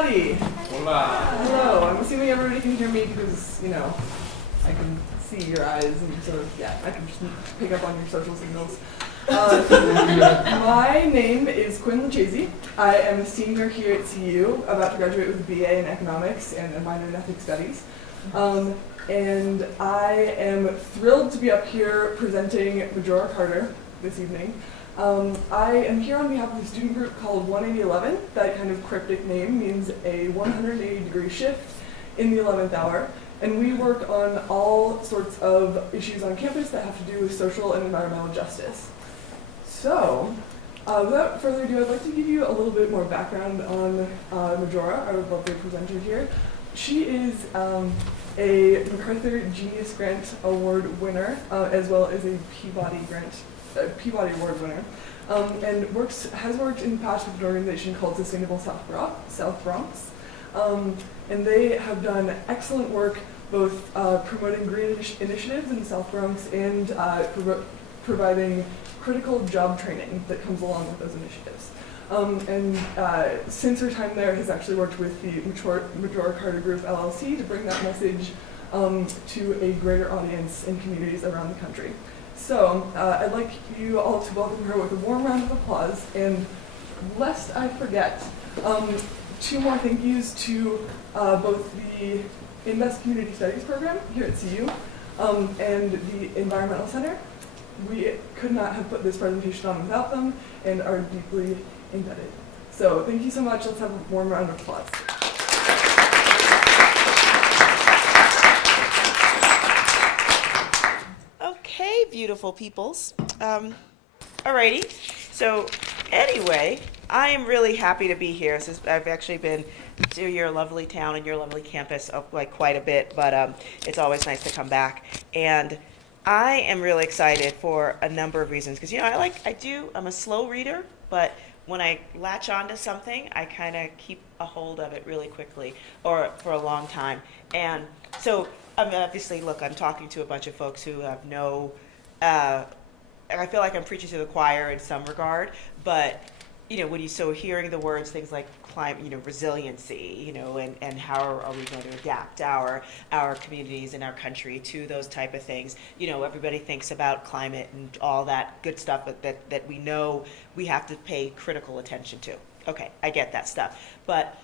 Howdy. Hola. Hello. I'm assuming everybody can hear me because, I can see your eyes and sort of, I can just pick up on your social signals. My name is Quinn Jayz. I am a senior here at CU, about to graduate with a BA in economics and a minor in ethnic studies. And I am thrilled to be up here presenting Majora Carter this evening. I am here on behalf of a student group called 18011. That kind of cryptic name means a 180-degree shift in the 11th hour. And we work on all sorts of issues on campus that have to do with social and environmental justice. So, without further ado, I'd like to give you a little bit more background on Majora, our lovely presenter here. She is a MacArthur Genius Grant Award winner, as well as a Peabody Award winner, and has worked in the past with an organization called Sustainable South Bronx. And they have done excellent work both promoting green initiatives in the South Bronx and providing critical job training that comes along with those initiatives. And since her time there, has actually worked with the Majora Carter Group LLC to bring that message to a greater audience in communities around the country. So I'd like you all to welcome her with a warm round of applause. And lest I forget, two more thank yous to both the Invest Community Studies program here at CU and the Environmental Center. We could not have put this presentation on without them and are deeply indebted. So thank you so much. Let's have a warm round of applause. Okay, beautiful peoples. Alrighty. So anyway, I am really happy to be here. I've actually been to your lovely town and your lovely campus quite a bit, but it's always nice to come back. And I am really excited for a number of reasons because I'm a slow reader, but when I latch onto something, I kind of keep a hold of it really quickly or for a long time. And so obviously, look, I'm talking to a bunch of folks who have I feel like I'm preaching to the choir in some regard, but hearing the words, things like climate, resiliency, and how are we going to adapt our communities and our country to those type of things. Everybody thinks about climate and all that good stuff, but that we know we have to pay critical attention to. Okay, I get that stuff. But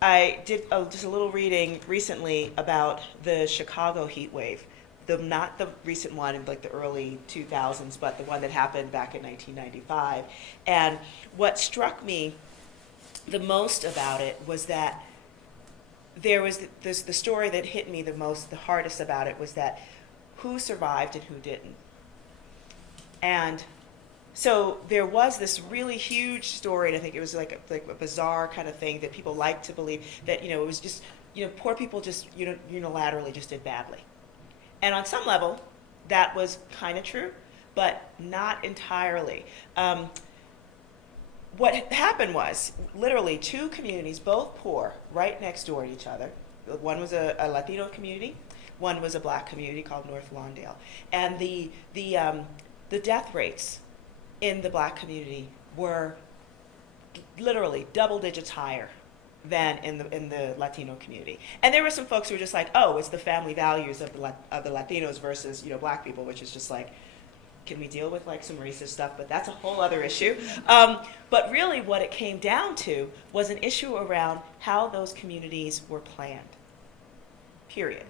I did just a little reading recently about the Chicago heat wave. Not the recent one in the early 2000s, but the one that happened back in 1995. And what struck me the most about it was that there was the story that hit me the hardest about it was that who survived and who didn't. And so there was this really huge story, and I think it was like a bizarre kind of thing that people like to believe that, it was just, poor people just unilaterally just did badly. And on some level, that was kind of true, but not entirely. What happened was, literally, two communities, both poor, right next door to each other. One was a Latino community, one was a black community called North Lawndale. And the death rates in the black community were literally double digits higher than in the Latino community. And there were some folks who were just like, oh, it's the family values of the Latinos versus black people, which is just like, can we deal with some racist stuff? But that's a whole other issue. But really what it came down to was an issue around how those communities were planned, period.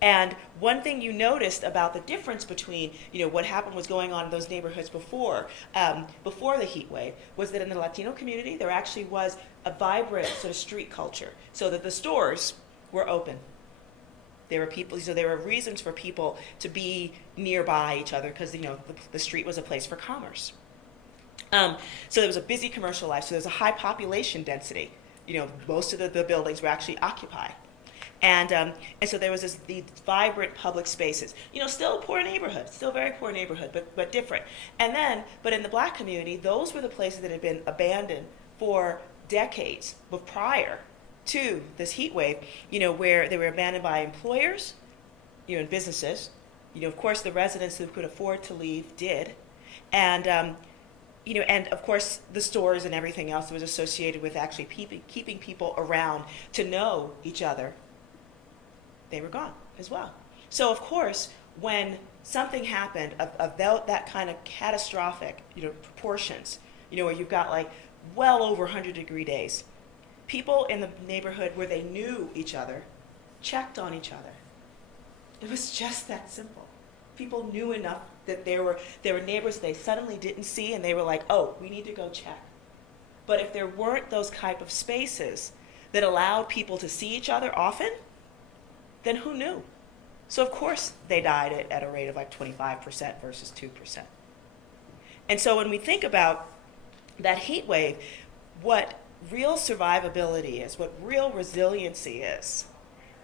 And one thing you noticed about the difference between, what happened was going on in those neighborhoods before the heat wave was that in the Latino community, there actually was a vibrant sort of street culture, so that the stores were open. There were people, so there were reasons for people to be nearby each other because, the street was a place for commerce. So there was a busy commercial life, so there was a high population density. Most of the buildings were actually occupied. And so there was these vibrant public spaces. Still a poor neighborhood, still very poor neighborhood, but different. But in the black community, those were the places that had been abandoned for decades prior to this heat wave, where they were abandoned by employers, and businesses. Of course, the residents who could afford to leave did. And and of course the stores and everything else that was associated with actually keeping people around to know each other, they were gone as well. So of course, when something happened of that kind of catastrophic, proportions, where you've got like well over 100-degree days, people in the neighborhood where they knew each other checked on each other. It was just that simple. People knew enough that there were neighbors they suddenly didn't see, and they were like, oh, we need to go check. But if there weren't those type of spaces that allowed people to see each other often, then who knew? So of course they died at a rate of like 25% versus 2%. And so when we think about that heat wave, what real survivability is, what real resiliency is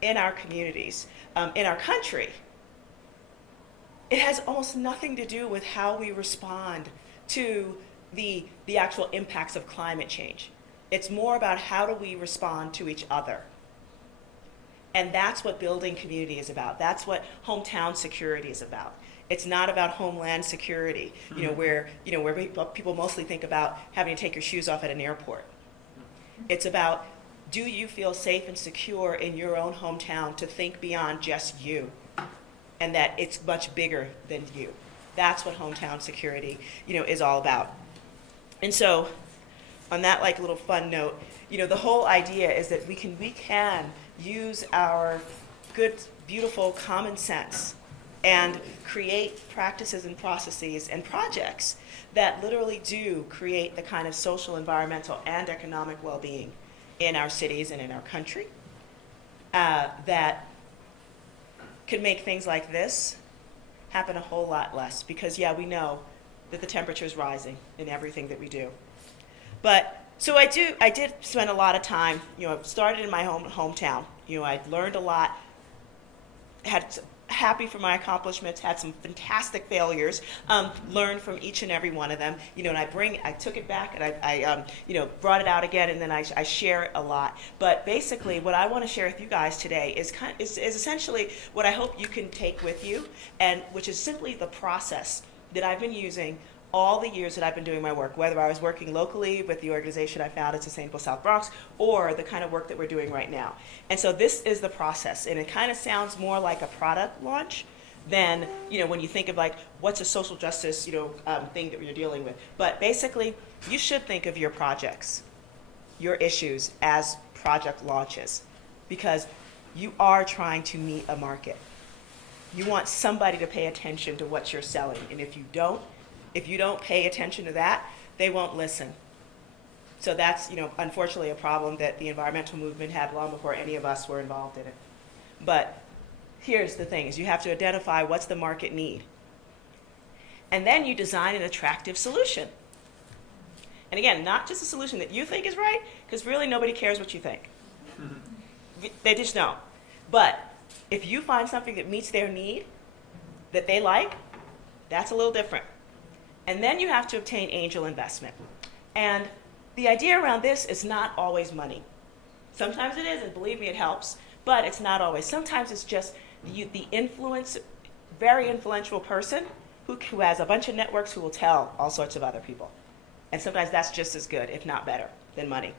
in our communities, in our country, it has almost nothing to do with how we respond to the actual impacts of climate change. It's more about how do we respond to each other. And that's what building community is about. That's what hometown security is about. It's not about homeland security, where people mostly think about having to take your shoes off at an airport. It's about, do you feel safe and secure in your own hometown to think beyond just you, and that it's much bigger than you. That's what hometown security, is all about. And so, on that like little fun note, the whole idea is that we can use our good, beautiful common sense and create practices and processes and projects that literally do create the kind of social, environmental, and economic well-being in our cities and in our country that could make things like this happen a whole lot less. Because we know that the temperature is rising in everything that we do. But so I did spend a lot of time, started in my hometown. I learned a lot, happy for my accomplishments, had some fantastic failures, learned from each and every one of them, and I took it back and I brought it out again, and then I share it a lot. But basically what I want to share with you guys today is essentially what I hope you can take with you, and which is simply the process that I've been using all the years that I've been doing my work, whether I was working locally with the organization I founded, Sustainable South Bronx, or the kind of work that we're doing right now. And so this is the process, and it kind of sounds more like a product launch than, when you think of like, what's a social justice, thing that you're dealing with. But basically, you should think of your projects, your issues as project launches, because you are trying to meet a market. You want somebody to pay attention to what you're selling, and if you don't pay attention to that, they won't listen. So that's, unfortunately a problem that the environmental movement had long before any of us were involved in it. But here's the thing, is you have to identify what's the market need. And then you design an attractive solution. And again, not just a solution that you think is right, because really nobody cares what you think. They just don't. But if you find something that meets their need, that they like, that's a little different. And then you have to obtain angel investment. And the idea around this is not always money. Sometimes it is, and believe me, it helps, but it's not always. Sometimes it's just the very influential person who has a bunch of networks who will tell all sorts of other people. And sometimes that's just as good, if not better, than money.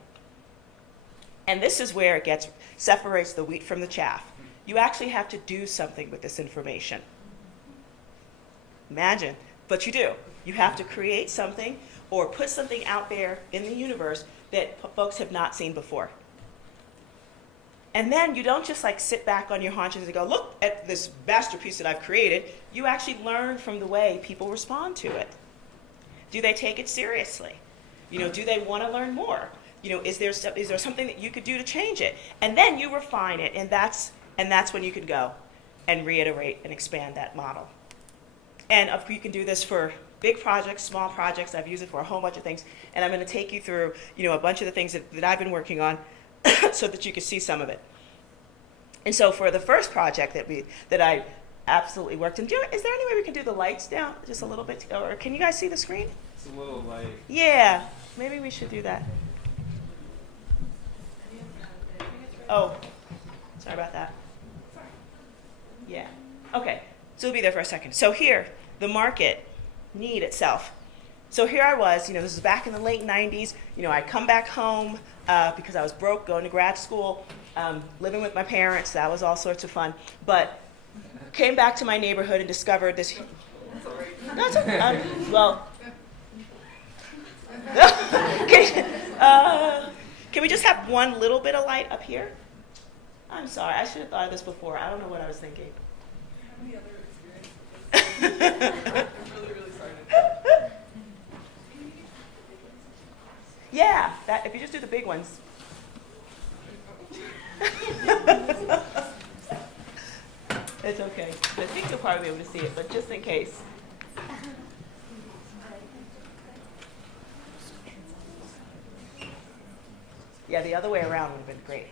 And this is where it separates the wheat from the chaff. You actually have to do something with this information. Imagine, but you do. You have to create something or put something out there in the universe that folks have not seen before. And then you don't just like sit back on your haunches and go, look at this masterpiece that I've created. You actually learn from the way people respond to it. Do they take it seriously? Do they want to learn more? Is there something that you could do to change it? And then you refine it, and that's when you can go and reiterate and expand that model. And you can do this for big projects, small projects. I've used it for a whole bunch of things, and I'm going to take you through, a bunch of the things that I've been working on, so that you can see some of it. And so for the first project that I absolutely worked in, is there any way we can do the lights down just a little bit, or can you guys see the screen? It's a little light. Yeah, maybe we should do that. Oh, sorry about that. Yeah. Okay. So we'll be there for a second. So here, the market need itself. So here I was, this is back in the late 90s. I'd come back home because I was broke, going to grad school, living with my parents. That was all sorts of fun. But came back to my neighborhood and discovered this. That's okay. Can we just have one little bit of light up here? I'm sorry, I should have thought of this before. I don't know what I was thinking. How many other experiences? I'm really sorry. Yeah, if you just do the big ones. It's okay. I think you'll probably be able to see it, but just in case. Yeah, the other way around would have been great.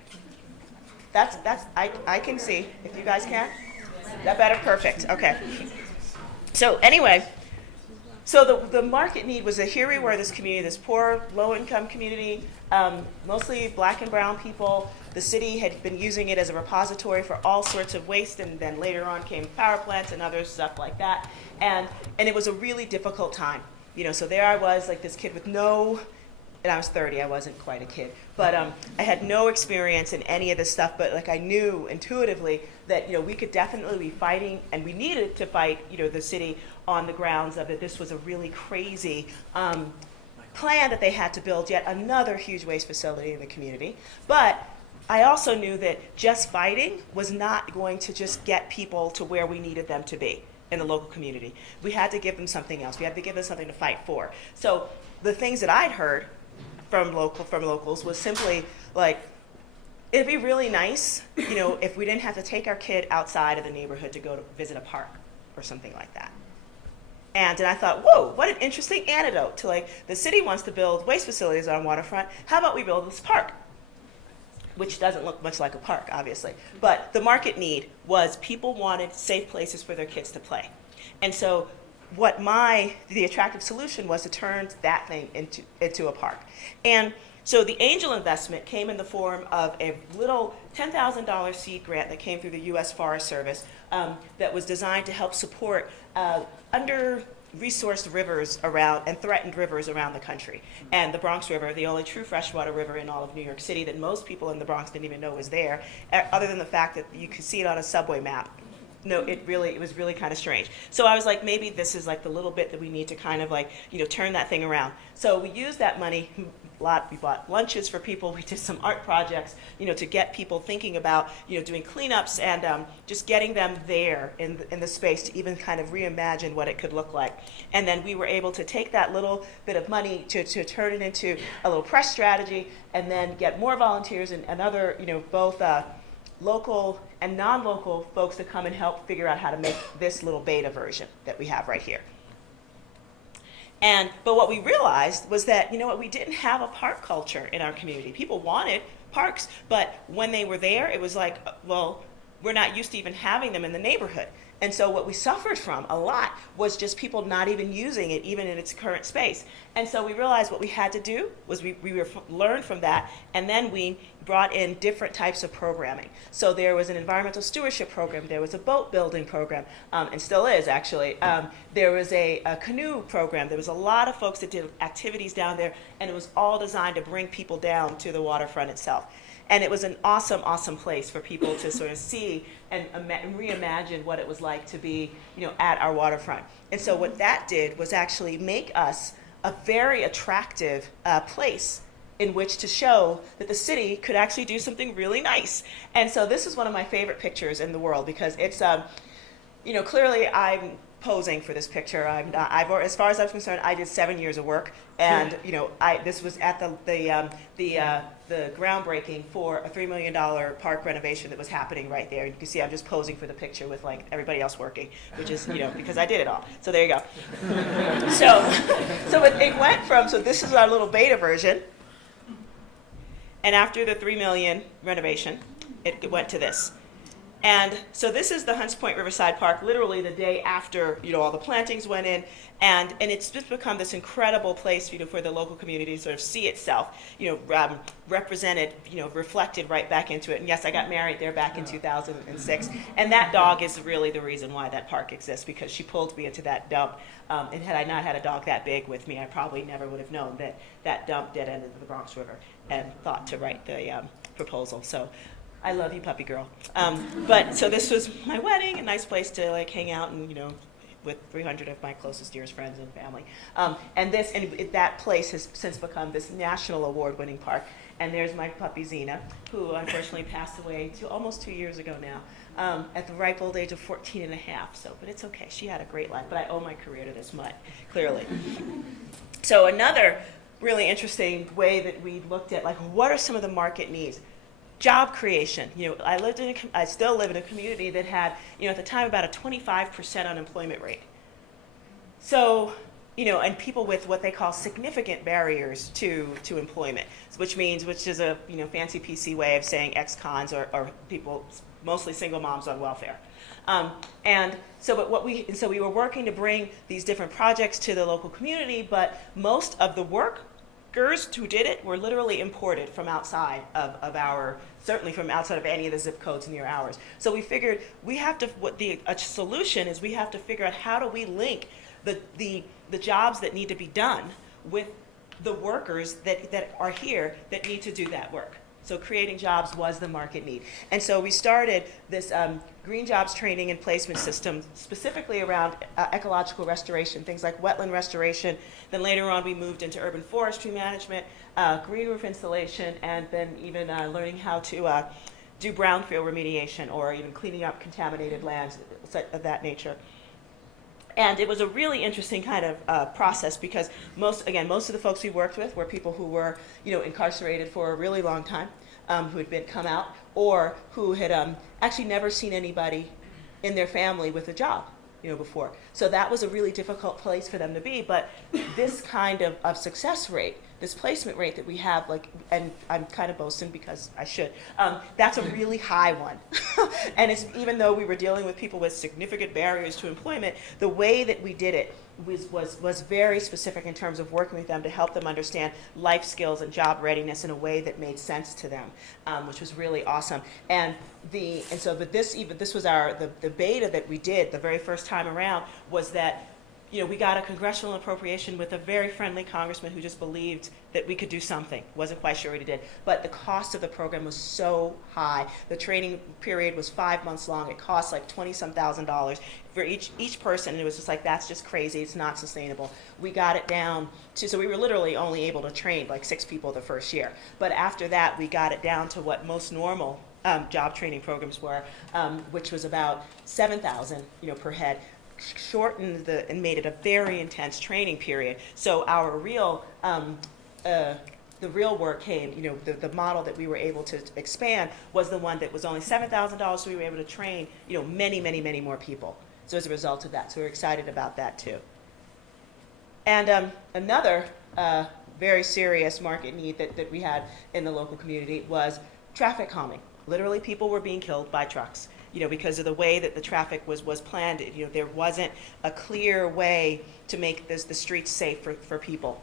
I can see, if you guys can. That better? Perfect. Okay. So anyway, so the market need was that here we were, this community, this poor, low-income community, mostly black and brown people. The city had been using it as a repository for all sorts of waste, and then later on came power plants and other stuff like that. And it was a really difficult time. So there I was, like this kid with and I was 30, I wasn't quite a kid, but I had no experience in any of this stuff, but like I knew intuitively that we could definitely be fighting, and we needed to fight the city on the grounds of that this was a really crazy plan that they had to build yet another huge waste facility in the community. But I also knew that just fighting was not going to just get people to where we needed them to be in the local community. We had to give them something else. We had to give them something to fight for. So the things that I'd heard from locals was simply like, it'd be really nice, if we didn't have to take our kid outside of the neighborhood to go to visit a park or something like that. And then I thought, whoa, what an interesting antidote to the city wants to build waste facilities on waterfront. How about we build this park? Which doesn't look much like a park, obviously. But the market need was people wanted safe places for their kids to play. And so the attractive solution was to turn that thing into a park. And so the angel investment came in the form of a little $10,000 seed grant that came through the U.S. Forest Service that was designed to help support under-resourced rivers and threatened rivers around the country. And the Bronx River, the only true freshwater river in all of New York City that most people in the Bronx didn't even know was there, other than the fact that you could see it on a subway map. No, it was really kind of strange. So I was like, maybe this is the little bit that we need to kind of turn that thing around. So we used that money a lot. We bought lunches for people. We did some art projects, to get people thinking about, doing cleanups and just getting them there in the space to even kind of reimagine what it could look like. And then we were able to take that little bit of money to turn it into a little press strategy, and then get more volunteers and other, both local and non-local folks to come and help figure out how to make this little beta version that we have right here. But what we realized was that, we didn't have a park culture in our community. People wanted parks, but when they were there, it was like, well, we're not used to even having them in the neighborhood. And so what we suffered from a lot was just people not even using it, even in its current space. And so we realized what we had to do was we learned from that, and then we brought in different types of programming. So there was an environmental stewardship program, there was a boat building program, and still is actually. There was a canoe program. There was a lot of folks that did activities down there, and it was all designed to bring people down to the waterfront itself. And it was an awesome, awesome place for people to sort of see and reimagine what it was like to be, at our waterfront. And so what that did was actually make us a very attractive place in which to show that the city could actually do something really nice. And so this is one of my favorite pictures in the world because it's, clearly I'm posing for this picture. As far as I'm concerned, I did 7 years of work, and this was at the groundbreaking for a $3 million park renovation that was happening right there. You can see I'm just posing for the picture with everybody else working, which is because I did it all. So there you go. so it went from, so this is our little beta version, and after the $3 million renovation, it went to this. And so this is the Hunts Point Riverside Park, literally the day after, all the plantings went in, and it's just become this incredible place, for the local community to sort of see itself, represented, reflected right back into it. And yes, I got married there back in 2006, and that dog is really the reason why that park exists, because she pulled me into that dump. And had I not had a dog that big with me, I probably never would have known that that dump dead ended in the Bronx River, and thought to write the proposal. So I love you, puppy girl. But so this was my wedding, a nice place to like hang out and, with 300 of my closest, dearest friends and family. And that place has since become this national award-winning park. And there's my puppy Zena, who unfortunately passed away almost 2 years ago now, at the ripe old age of 14 and a half. So, but it's okay. She had a great life. But I owe my career to this mutt, clearly. So another really interesting way that we looked at, like, what are some of the market needs? Job creation. I still live in a community that had, at the time, about a 25% unemployment rate. So, and people with what they call significant barriers to employment, which is a, fancy PC way of saying ex-cons or people, mostly single moms on welfare. And so we were working to bring these different projects to the local community, but most of the workers who did it were literally imported from outside of our, certainly from outside of any of the zip codes near ours. So we figured a solution is we have to figure out how do we link the jobs that need to be done with the workers that are here that need to do that work. So creating jobs was the market need. And so we started this green jobs training and placement system specifically around ecological restoration, things like wetland restoration. Then later on we moved into urban forestry management, green roof installation, and then even learning how to do brownfield remediation or even cleaning up contaminated lands of that nature. And it was a really interesting kind of process because most of the folks we worked with were people who were, incarcerated for a really long time, who had come out, or who had actually never seen anybody in their family with a job, before. So that was a really difficult place for them to be. But this kind of success rate, this placement rate that we have, and I'm kind of boasting because I should, that's a really high one. And it's, even though we were dealing with people with significant barriers to employment, the way that we did it was very specific in terms of working with them to help them understand life skills and job readiness in a way that made sense to them, which was really awesome. This was the beta that we did the very first time around, was that we got a congressional appropriation with a very friendly congressman who just believed that we could do something. Wasn't quite sure what he did. But the cost of the program was so high. The training period was 5 months long. It cost like $20-some thousand for each person. And it was just like, that's just crazy. It's not sustainable. We got it down to, so we were literally only able to train like 6 people the first year. But after that, we got it down to what most normal job training programs were, which was about $7,000 per head. Shortened and made it a very intense training period. So our real, the real work came, the model that we were able to expand was the one that was only $7,000, so we were able to train, many, many, many more people. So as a result of that, so we're excited about that too. And another very serious market need that we had in the local community was traffic calming. Literally, people were being killed by trucks. Because of the way that the traffic was planned, there wasn't a clear way to make the streets safe for people.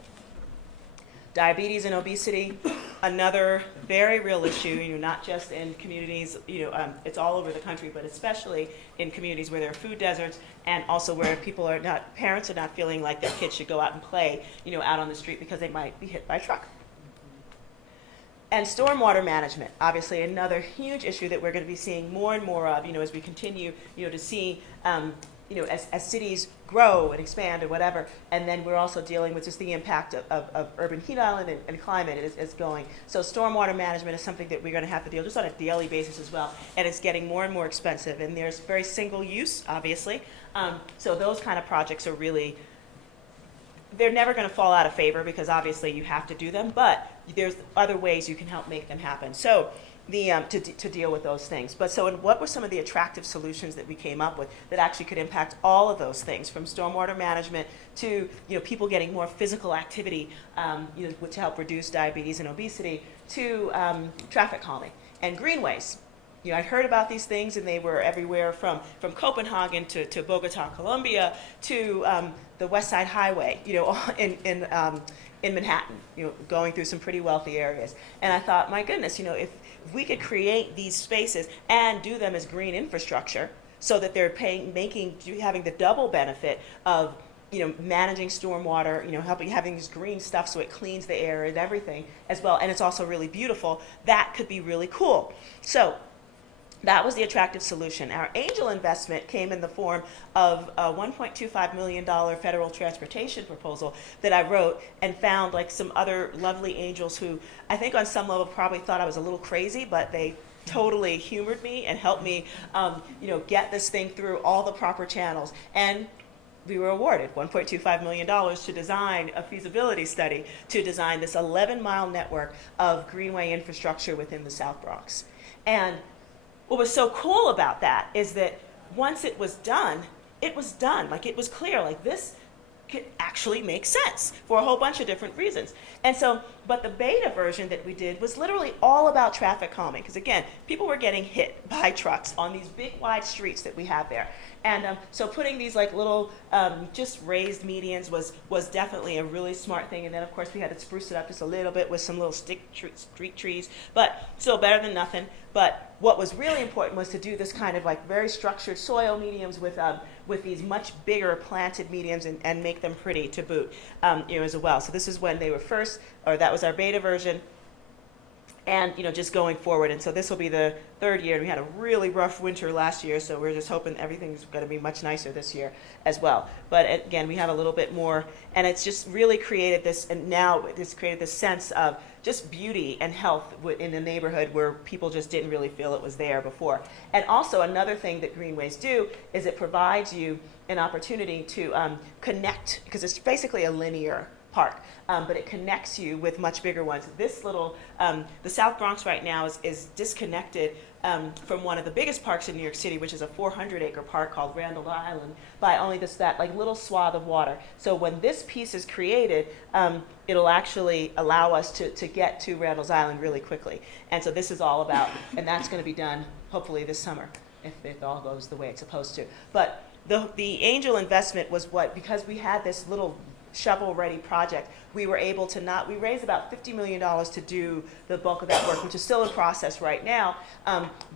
Diabetes and obesity, another very real issue, not just in communities, it's all over the country, but especially in communities where there are food deserts, and also where parents are not feeling like their kids should go out and play, out on the street because they might be hit by a truck. And stormwater management, obviously another huge issue that we're going to be seeing more and more of, as we continue, to see, as cities grow and expand or whatever. And then we're also dealing with just the impact of urban heat island and climate is going. So stormwater management is something that we're going to have to deal just on a daily basis as well. And it's getting more and more expensive. And there's very single use, obviously. So those kind of projects are really, they're never going to fall out of favor because obviously you have to do them, but there's other ways you can help make them happen. So to deal with those things. But so what were some of the attractive solutions that we came up with that actually could impact all of those things, from stormwater management to people getting more physical activity to help reduce diabetes and obesity, to traffic calming and greenways. I'd heard about these things, and they were everywhere from Copenhagen to Bogota, Colombia, to the West Side Highway, in Manhattan, going through some pretty wealthy areas. And I thought, my goodness, if we could create these spaces and do them as green infrastructure, so that they're having the double benefit of managing stormwater, having this green stuff so it cleans the air and everything as well, and it's also really beautiful, that could be really cool. So that was the attractive solution. Our angel investment came in the form of a $1.25 million federal transportation proposal that I wrote, and found like some other lovely angels who I think on some level probably thought I was a little crazy, but they totally humored me and helped me get this thing through all the proper channels. And we were awarded $1.25 million to design a feasibility study to design this 11-mile network of greenway infrastructure within the South Bronx. And what was so cool about that is that once it was done, it was done. Like, it was clear, like, this could actually make sense for a whole bunch of different reasons. And so, but the beta version that we did was literally all about traffic calming, because again, people were getting hit by trucks on these big wide streets that we have there. And so putting these like little just raised medians was definitely a really smart thing. And then of course we had to spruce it up just a little bit with some little street trees, but still better than nothing. But what was really important was to do this kind of like very structured soil mediums with these much bigger planted mediums, and make them pretty to boot, as well. So this is when they were first, or that was our beta version. And just going forward, and so this will be the third year. We had a really rough winter last year, so we're just hoping everything's going to be much nicer this year as well. But again, we have a little bit more, and it's just really created this, and now it's created this sense of just beauty and health in a neighborhood where people just didn't really feel it was there before. And also another thing that greenways do is it provides you an opportunity to connect, because it's basically a linear park, but it connects you with much bigger ones. This little, the South Bronx right now is disconnected from one of the biggest parks in New York City, which is a 400-acre park called Randall Island, by only that like little swath of water. So when this piece is created, it'll actually allow us to get to Randall's Island really quickly. And so this is all about, and that's going to be done hopefully this summer, if it all goes the way it's supposed to. But the angel investment was because we had this little shovel-ready project, we were able to we raised about $50 million to do the bulk of that work, which is still in process right now,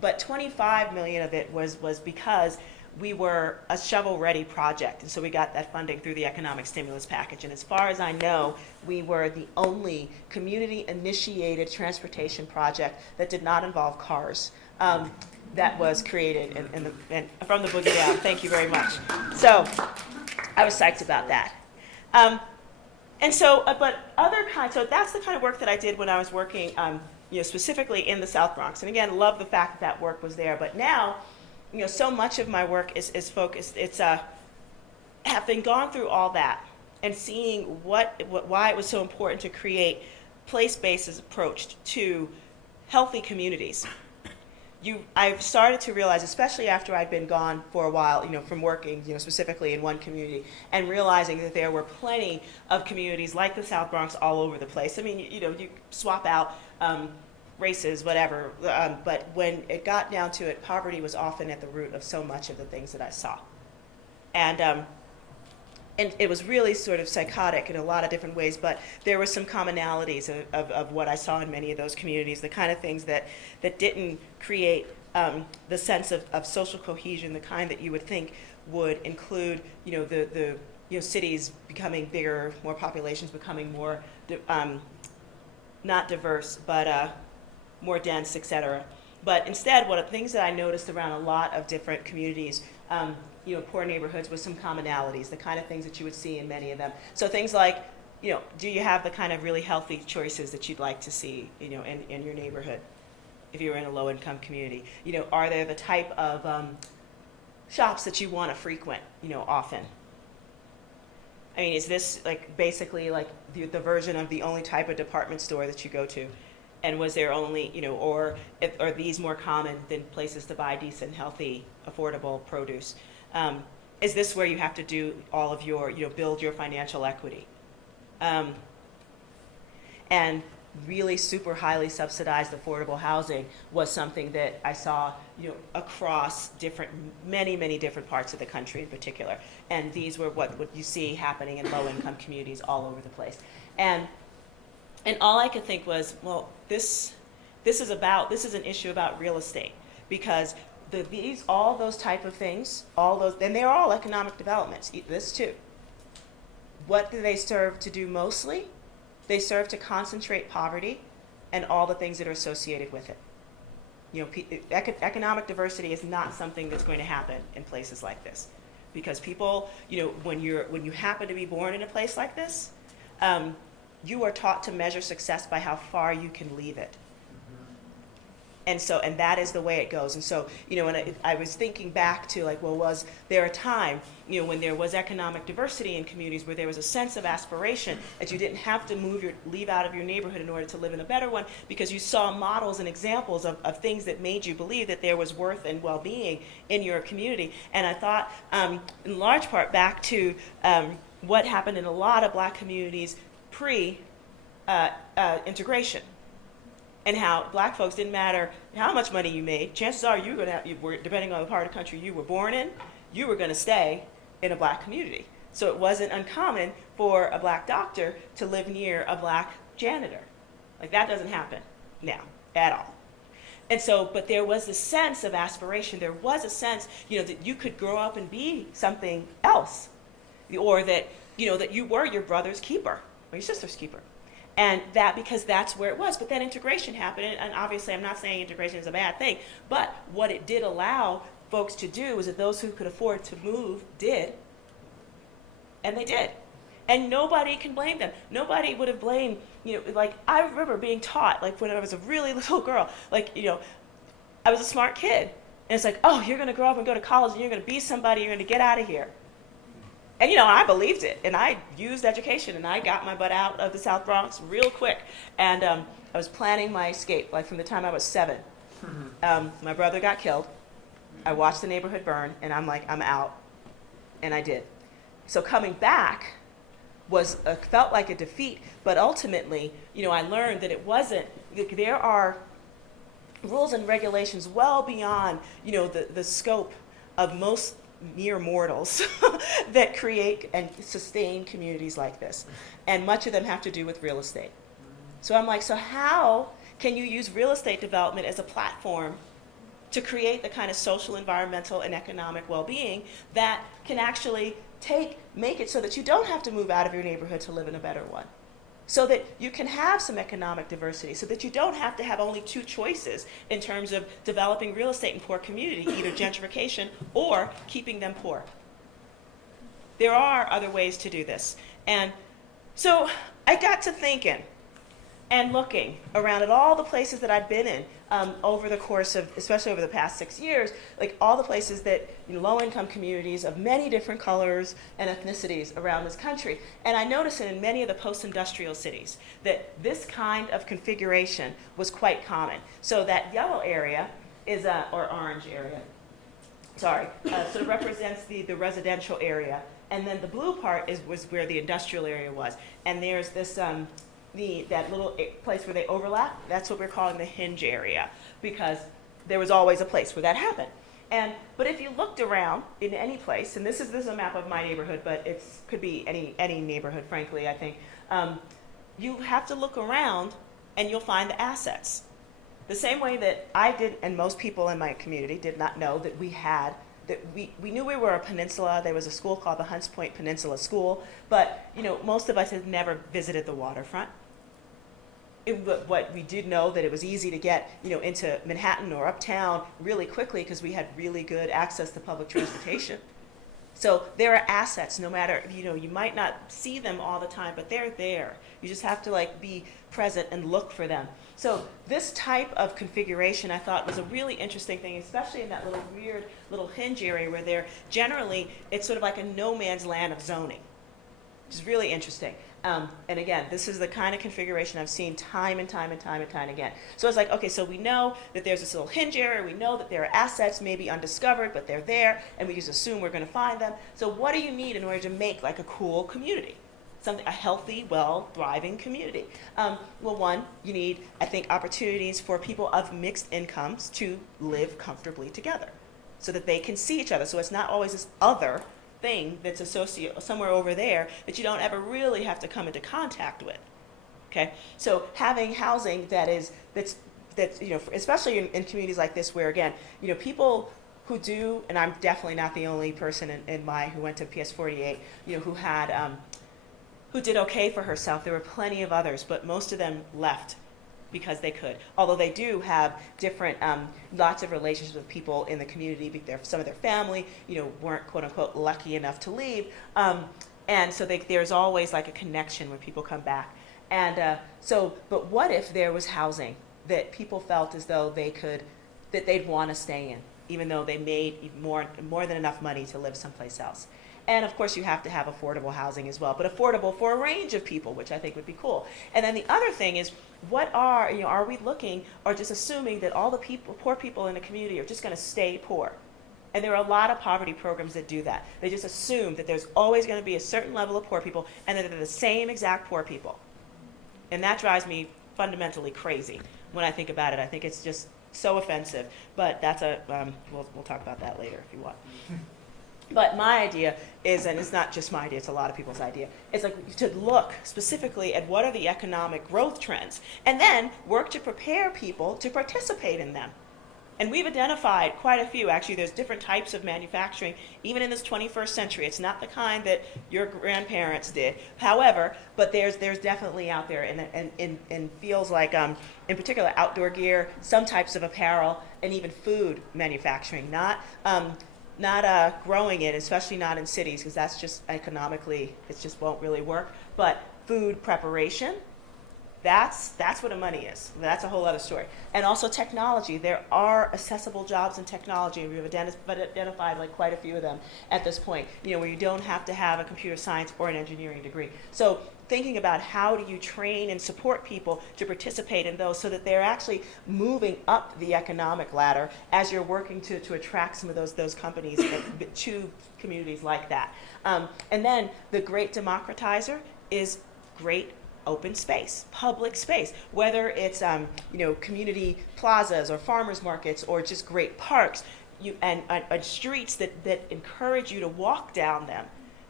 but $25 million of it was because we were a shovel-ready project, and so we got that funding through the economic stimulus package. And as far as I know, we were the only community-initiated transportation project that did not involve cars. That was created and from the boogie down. Thank you very much. So I was psyched about that. And so, but so that's the kind of work that I did when I was working, specifically in the South Bronx. And again, love the fact that work was there. But now, so much of my work is focused. It's having gone through all that and seeing why it was so important to create place-based approach to healthy communities. I've started to realize, especially after I'd been gone for a while, from working, specifically in one community, and realizing that there were plenty of communities like the South Bronx all over the place. I mean, you swap out races, whatever, but when it got down to it, poverty was often at the root of so much of the things that I saw. And it was really sort of psychotic in a lot of different ways, but there were some commonalities of what I saw in many of those communities, the kind of things that didn't create the sense of social cohesion, the kind that you would think would include, the cities becoming bigger, more populations becoming more, not diverse, but more dense, et cetera. But instead, things that I noticed around a lot of different communities, poor neighborhoods with some commonalities, the kind of things that you would see in many of them. So things like, do you have the kind of really healthy choices that you'd like to see, in your neighborhood, if you were in a low-income community? Are there the type of shops that you want to frequent, often? I mean, is this basically the version of the only type of department store that you go to? And was there only, or are these more common than places to buy decent, healthy, affordable produce? Is this where you have to do all of your, build your financial equity? And really super highly subsidized affordable housing was something that I saw, across many different parts of the country in particular. And these were what you see happening in low-income communities all over the place. And all I could think was, well, this is an issue about real estate, because all those type of things, and they're all economic developments, this too. What do they serve to do mostly? They serve to concentrate poverty and all the things that are associated with it. Economic diversity is not something that's going to happen in places like this, because people, when you happen to be born in a place like this, you are taught to measure success by how far you can leave it. And that is the way it goes. And so, and I was thinking back to, like, well, was there a time, when there was economic diversity in communities where there was a sense of aspiration that you didn't have to leave out of your neighborhood in order to live in a better one, because you saw models and examples of things that made you believe that there was worth and well-being in your community. And I thought, in large part, back to what happened in a lot of black communities pre-integration. And how black folks, didn't matter how much money you made, chances are you were, depending on the part of the country you were born in, you were going to stay in a black community. So it wasn't uncommon for a black doctor to live near a black janitor. Like, that doesn't happen now at all. And so, but there was a sense of aspiration. There was a sense, that you could grow up and be something else, or that, that you were your brother's keeper or your sister's keeper. And because that's where it was. But then integration happened, and obviously I'm not saying integration is a bad thing, but what it did allow folks to do is that those who could afford to move did, and they did. And nobody can blame them. Nobody would have blamed, like, I remember being taught, like, when I was a really little girl, like, I was a smart kid. And it's like, oh, you're going to grow up and go to college, and you're going to be somebody, you're going to get out of here. And, I believed it, and I used education, and I got my butt out of the South Bronx real quick. And I was planning my escape, like, from the time I was 7. My brother got killed. I watched the neighborhood burn, and I'm like, I'm out. And I did. So coming back felt like a defeat, but ultimately, I learned that it wasn't. There are rules and regulations well beyond, the scope of most mere mortals that create and sustain communities like this. And much of them have to do with real estate. So I'm like, so how can you use real estate development as a platform to create the kind of social, environmental, and economic well-being that can actually make it so that you don't have to move out of your neighborhood to live in a better one? So that you can have some economic diversity, so that you don't have to have only 2 choices in terms of developing real estate in poor community, either gentrification or keeping them poor. There are other ways to do this. And so I got to thinking and looking around at all the places that I've been in over the course of, especially over the past 6 years, like all the places that, low-income communities of many different colors and ethnicities around this country. And I noticed in many of the post-industrial cities that this kind of configuration was quite common. So that yellow area is, or orange area, sort of represents the residential area. And then the blue part was where the industrial area was. And there's this, that little place where they overlap, that's what we're calling the hinge area, because there was always a place where that happened. But if you looked around in any place, and this is a map of my neighborhood, but it could be any neighborhood, frankly, I think, you have to look around and you'll find the assets. The same way that I did, and most people in my community did not know that we knew we were a peninsula. There was a school called the Hunts Point Peninsula School, but most of us had never visited the waterfront. What we did know that it was easy to get into Manhattan or uptown really quickly because we had really good access to public transportation. So there are assets, no matter, you might not see them all the time, but they're there. You just have to be present and look for them. So this type of configuration I thought was a really interesting thing, especially in that little weird little hinge area where it's sort of like a no man's land of zoning, which is really interesting. And again, this is the kind of configuration I've seen time and time again. So it's like, okay, so we know that there's this little hinge area. We know that there are assets maybe undiscovered, but they're there, and we just assume we're going to find them. So what do you need in order to make a cool community? a healthy, well, thriving community? Well, one, you need, I think, opportunities for people of mixed incomes to live comfortably together so that they can see each other. So it's not always this other thing that's associated somewhere over there that you don't ever really have to come into contact with. Okay, so having housing that's especially in communities like this where, again, people who do, and I'm definitely not the only person who went to PS 48, who did okay for herself. There were plenty of others, but most of them left because they could. Although they do have different, lots of relationships with people in the community. Some of their family, weren't quote unquote lucky enough to leave, and so there's always like a connection when people come back. And but what if there was housing that people felt as though that they'd want to stay in, even though they made more than enough money to live someplace else? And of course, you have to have affordable housing as well, but affordable for a range of people, which I think would be cool. And then the other thing is, are we looking or just assuming that all the poor people in the community are just going to stay poor? And there are a lot of poverty programs that do that. They just assume that there's always going to be a certain level of poor people and that they're the same exact poor people. And that drives me fundamentally crazy when I think about it. I think it's just so offensive. But that's we'll talk about that later if you want. But my idea is, and it's not just my idea, it's a lot of people's idea, it's like to look specifically at what are the economic growth trends and then work to prepare people to participate in them. And we've identified quite a few. Actually, there's different types of manufacturing, even in this 21st century. It's not the kind that your grandparents did. However, but there's definitely out there, and feels like, in particular, outdoor gear, some types of apparel, and even food manufacturing. Not growing it, especially not in cities, because that's just economically, it just won't really work. But food preparation. That's where the money is. That's a whole other story. And also technology. There are accessible jobs in technology, and we've identified like quite a few of them at this point, where you don't have to have a computer science or an engineering degree. So thinking about how do you train and support people to participate in those so that they're actually moving up the economic ladder as you're working to attract some of those companies to communities like that. And then the great democratizer is great open space, public space, whether it's community plazas or farmers markets or just great parks, and streets that encourage you to walk down them.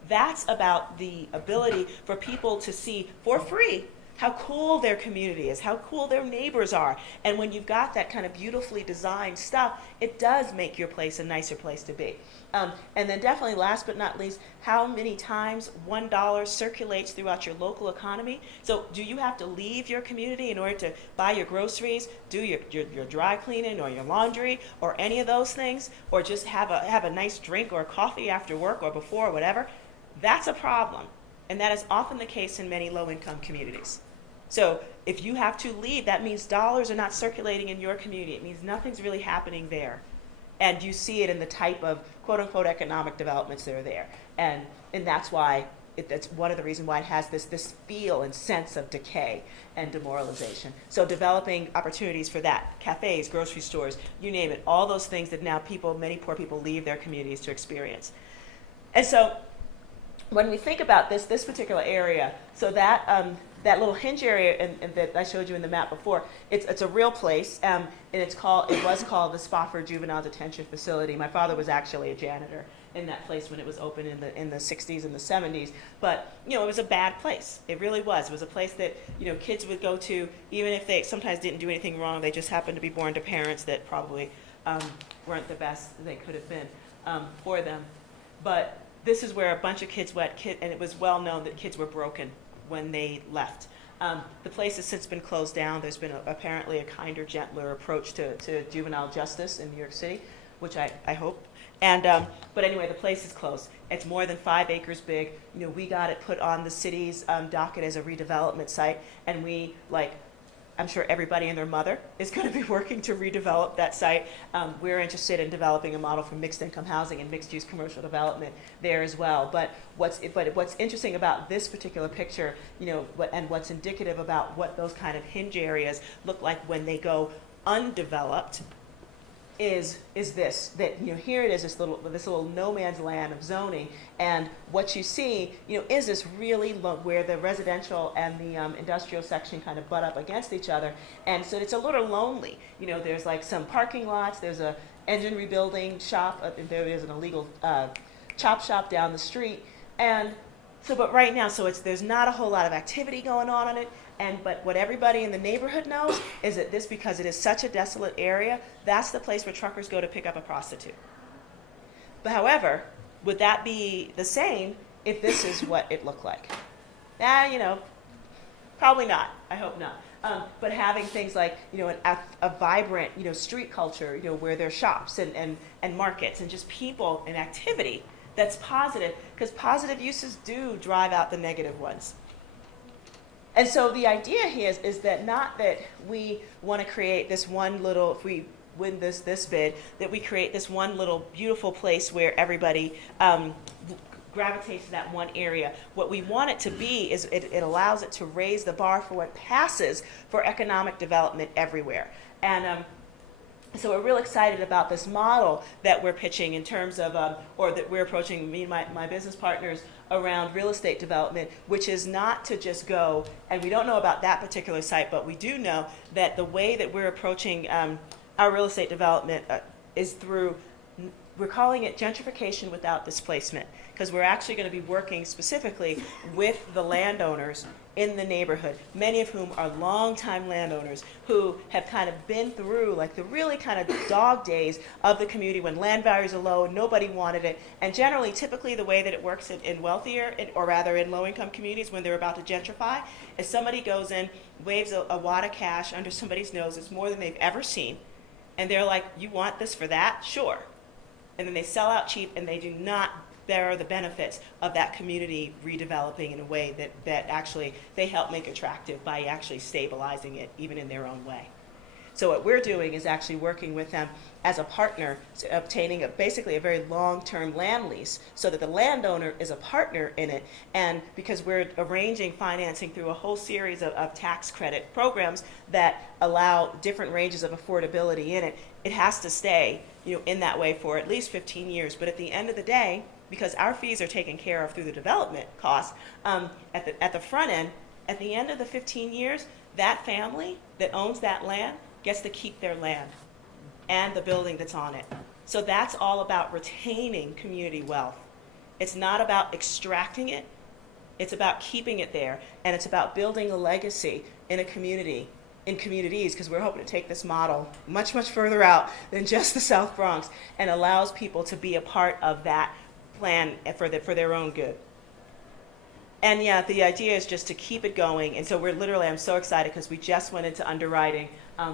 That's about the ability for people to see for free how cool their community is, how cool their neighbors are. And when you've got that kind of beautifully designed stuff, it does make your place a nicer place to be. And then definitely last but not least, how many times $1 circulates throughout your local economy? So do you have to leave your community in order to buy your groceries, do your dry cleaning or your laundry or any of those things, or just have a nice drink or coffee after work or before or whatever? That's a problem. And that is often the case in many low-income communities. So if you have to leave, that means dollars are not circulating in your community. It means nothing's really happening there. And you see it in the type of quote-unquote economic developments that are there. And that's why, that's one of the reasons why it has this feel and sense of decay and demoralization. So developing opportunities for that, cafes, grocery stores, you name it, all those things that now many poor people leave their communities to experience. And so when we think about this particular area, so that little hinge area and that I showed you in the map before, it's a real place, and it was called the Spofford Juvenile Detention Facility. My father was actually a janitor in that place when it was open in the 60s and the 70s. But it was a bad place. It really was. It was a place that kids would go to, even if they sometimes didn't do anything wrong. They just happened to be born to parents that probably weren't the best they could have been for them. But this is where a bunch of kids went, and it was well known that kids were broken when they left. The place has since been closed down. There's been apparently a kinder, gentler approach to juvenile justice in New York City, which I hope. And but anyway, the place is closed. It's more than 5 acres big. We got it put on the city's docket as a redevelopment site, and I'm sure everybody and their mother is going to be working to redevelop that site. We're interested in developing a model for mixed income housing and mixed use commercial development there as well. But what's interesting about this particular picture, and what's indicative about what those kind of hinge areas look like when they go undeveloped, is this, that, here it is, this little no man's land of zoning, and what you see, is this really where the residential and the industrial section kind of butt up against each other, and so it's a little lonely. There's like some parking lots, there's a engine rebuilding shop, there is an illegal chop shop down the street, and so, but right now, there's not a whole lot of activity going on it. But what everybody in the neighborhood knows is that because it is such a desolate area, that's the place where truckers go to pick up a prostitute. But however, would that be the same if this is what it looked like? Probably not. I hope not. But having things like, a vibrant, street culture, where there's shops and markets and just people and activity that's positive, because positive uses do drive out the negative ones. And so the idea here is that not that we want to create this one little, if we win this bid, that we create this one little beautiful place where everybody gravitates to that one area. What we want it to be is it allows it to raise the bar for what passes for economic development everywhere. And so we're real excited about this model that we're pitching in terms of, or that we're approaching, me and my business partners, around real estate development, which is not to just go, and we don't know about that particular site, but we do know that the way that we're approaching our real estate development is through, we're calling it gentrification without displacement, because we're actually going to be working specifically with the landowners in the neighborhood, many of whom are longtime landowners who have kind of been through like the really kind of dog days of the community when land values are low and nobody wanted it. And generally, typically the way that it works in wealthier, or rather in low-income communities when they're about to gentrify, is somebody goes in, waves a wad of cash under somebody's nose, it's more than they've ever seen, and they're like, you want this for that? Sure. And then they sell out cheap and they do not bear the benefits of that community redeveloping in a way that actually they help make attractive by actually stabilizing it even in their own way. So what we're doing is actually working with them as a partner, obtaining basically a very long-term land lease so that the landowner is a partner in it. And because we're arranging financing through a whole series of tax credit programs that allow different ranges of affordability in it, it has to stay in that way for at least 15 years. But at the end of the day, because our fees are taken care of through the development costs, at the front end, at the end of the 15 years, that family that owns that land gets to keep their land and the building that's on it. So that's all about retaining community wealth. It's not about extracting it, it's about keeping it there, and it's about building a legacy in a community, in communities, because we're hoping to take this model much, much further out than just the South Bronx, and allows people to be a part of that plan for their own good. And yeah, the idea is just to keep it going. And so I'm so excited because we just went into underwriting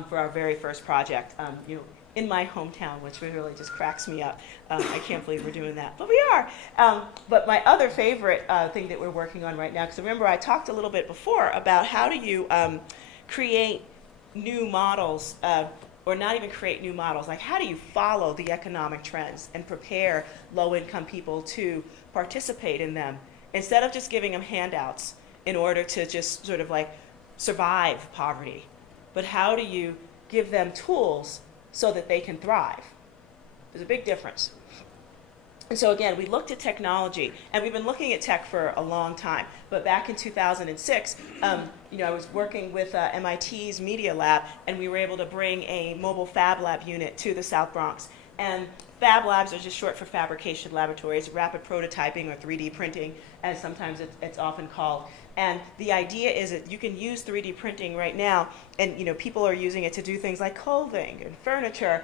for our very first project, in my hometown, which really just cracks me up. I can't believe we're doing that, but we are. But my other favorite thing that we're working on right now, because remember I talked a little bit before about how do you create new models, or not even create new models, like how do you follow the economic trends and prepare low-income people to participate in them, instead of just giving them handouts in order to just sort of like survive poverty. But how do you give them tools so that they can thrive? There's a big difference. And so again, we looked at technology, and we've been looking at tech for a long time. But back in 2006, I was working with MIT's Media Lab, and we were able to bring a mobile Fab Lab unit to the South Bronx. And Fab Labs are just short for fabrication laboratories, rapid prototyping, or 3D printing, as sometimes it's often called. And the idea is that you can use 3D printing right now, and people are using it to do things like clothing and furniture.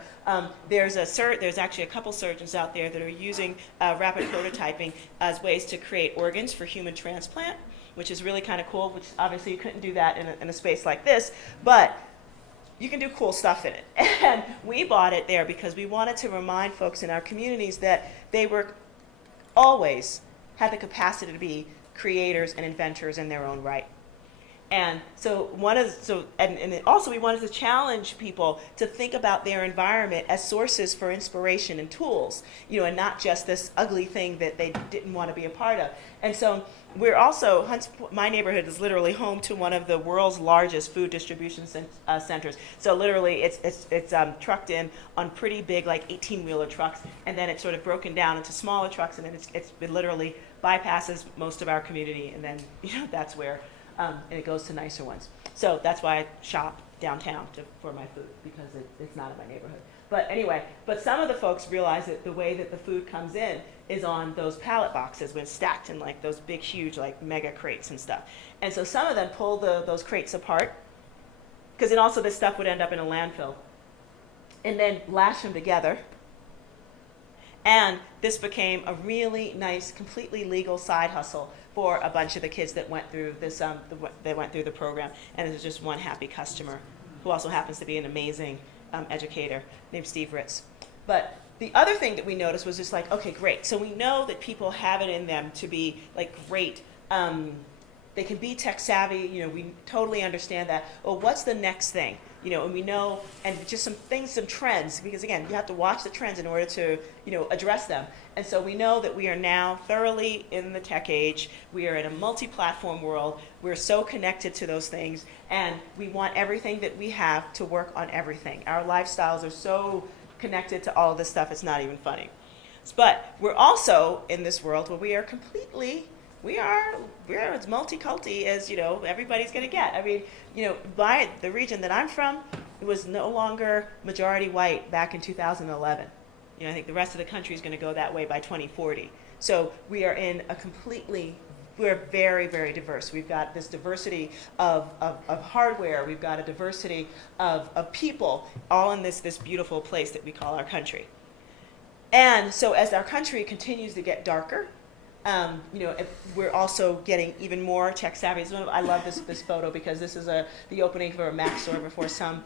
There's actually a couple surgeons out there that are using rapid prototyping as ways to create organs for human transplant, which is really kind of cool. Which obviously you couldn't do that in a space like this, but you can do cool stuff in it. And we bought it there because we wanted to remind folks in our communities that they were always had the capacity to be creators and inventors in their own right. And so also we wanted to challenge people to think about their environment as sources for inspiration and tools, and not just this ugly thing that they didn't want to be a part of. And so we're also, my neighborhood is literally home to one of the world's largest food distribution centers. So literally it's trucked in on pretty big, like 18-wheeler trucks, and then it's sort of broken down into smaller trucks, and then it literally bypasses most of our community, and then that's where and it goes to nicer ones. So that's why I shop downtown for my food, because it's not in my neighborhood. But anyway, some of the folks realize that the way that the food comes in is on those pallet boxes when stacked in like those big, huge, like mega crates and stuff. And so some of them pull those crates apart, because then also this stuff would end up in a landfill, and then lash them together. And this became a really nice, completely legal side hustle for a bunch of the kids that went through this. They went through the program, and there's just one happy customer, who also happens to be an amazing educator named Steve Ritz. But the other thing that we noticed was just like, okay, great. So we know that people have it in them to be like great. They can be tech savvy. We totally understand that. Well, what's the next thing? And we know, and just some trends, because again, you have to watch the trends in order to, address them. And so we know that we are now thoroughly in the tech age. We are in a multi-platform world. We're so connected to those things, and we want everything that we have to work on everything. Our lifestyles are so connected to all of this stuff, it's not even funny. But we're also in this world where we are as multi-culti as everybody's going to get. I mean, by the region that I'm from, it was no longer majority white back in 2011. I think the rest of the country is going to go that way by 2040. So we are in we're very, very diverse. We've got this diversity of hardware. We've got a diversity of people, all in this beautiful place that we call our country. And so as our country continues to get darker, we're also getting even more tech savvy. I love this photo, because this is the opening for a Mac store before some,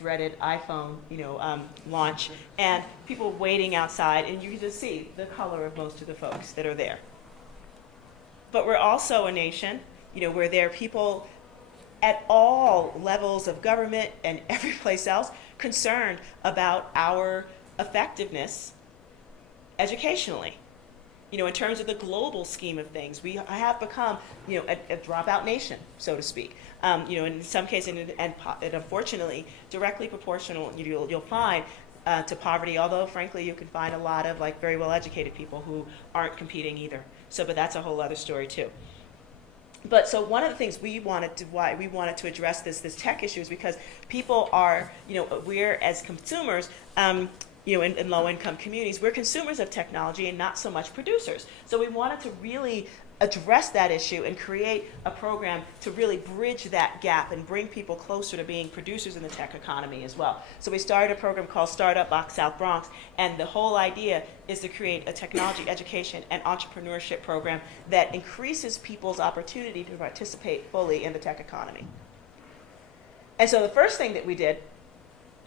dreaded iPhone, launch, and people waiting outside, and you can just see the color of most of the folks that are there. But we're also a nation, where there are people at all levels of government and every place else concerned about our effectiveness educationally. In terms of the global scheme of things, we have become, a dropout nation, so to speak. In some cases, and unfortunately, directly proportional, you'll find to poverty. Although, frankly, you can find a lot of like very well-educated people who aren't competing either. But that's a whole other story too. But so one of the things why we wanted to address this tech issue is because people are, we're as consumers. In low-income communities, we're consumers of technology and not so much producers. So we wanted to really address that issue and create a program to really bridge that gap and bring people closer to being producers in the tech economy as well. So we started a program called Startup Box South Bronx, and the whole idea is to create a technology education and entrepreneurship program that increases people's opportunity to participate fully in the tech economy. And so the first thing that we did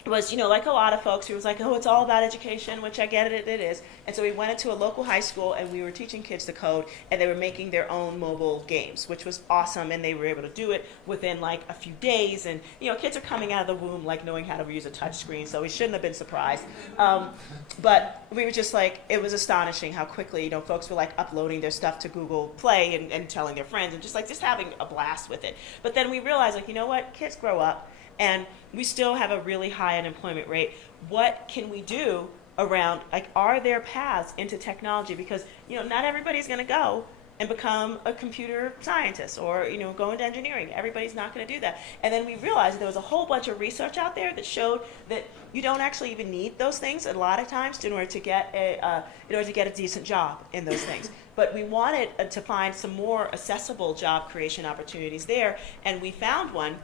was, like a lot of folks who was like, oh, it's all about education, which I get it is. And so we went into a local high school, and we were teaching kids to code, and they were making their own mobile games, which was awesome, and they were able to do it within like a few days. And kids are coming out of the womb like knowing how to use a touch screen, so we shouldn't have been surprised. But we were just like, it was astonishing how quickly folks were like uploading their stuff to Google Play and telling their friends, and just having a blast with it. But then we realized, like, what, kids grow up, and we still have a really high unemployment rate. What can we do around, like, are there paths into technology? Because, not everybody's going to go and become a computer scientist or, go into engineering. Everybody's not going to do that. And then we realized that there was a whole bunch of research out there that showed that you don't actually even need those things a lot of times in order to get a decent job in those things. But we wanted to find some more accessible job creation opportunities there, and we found one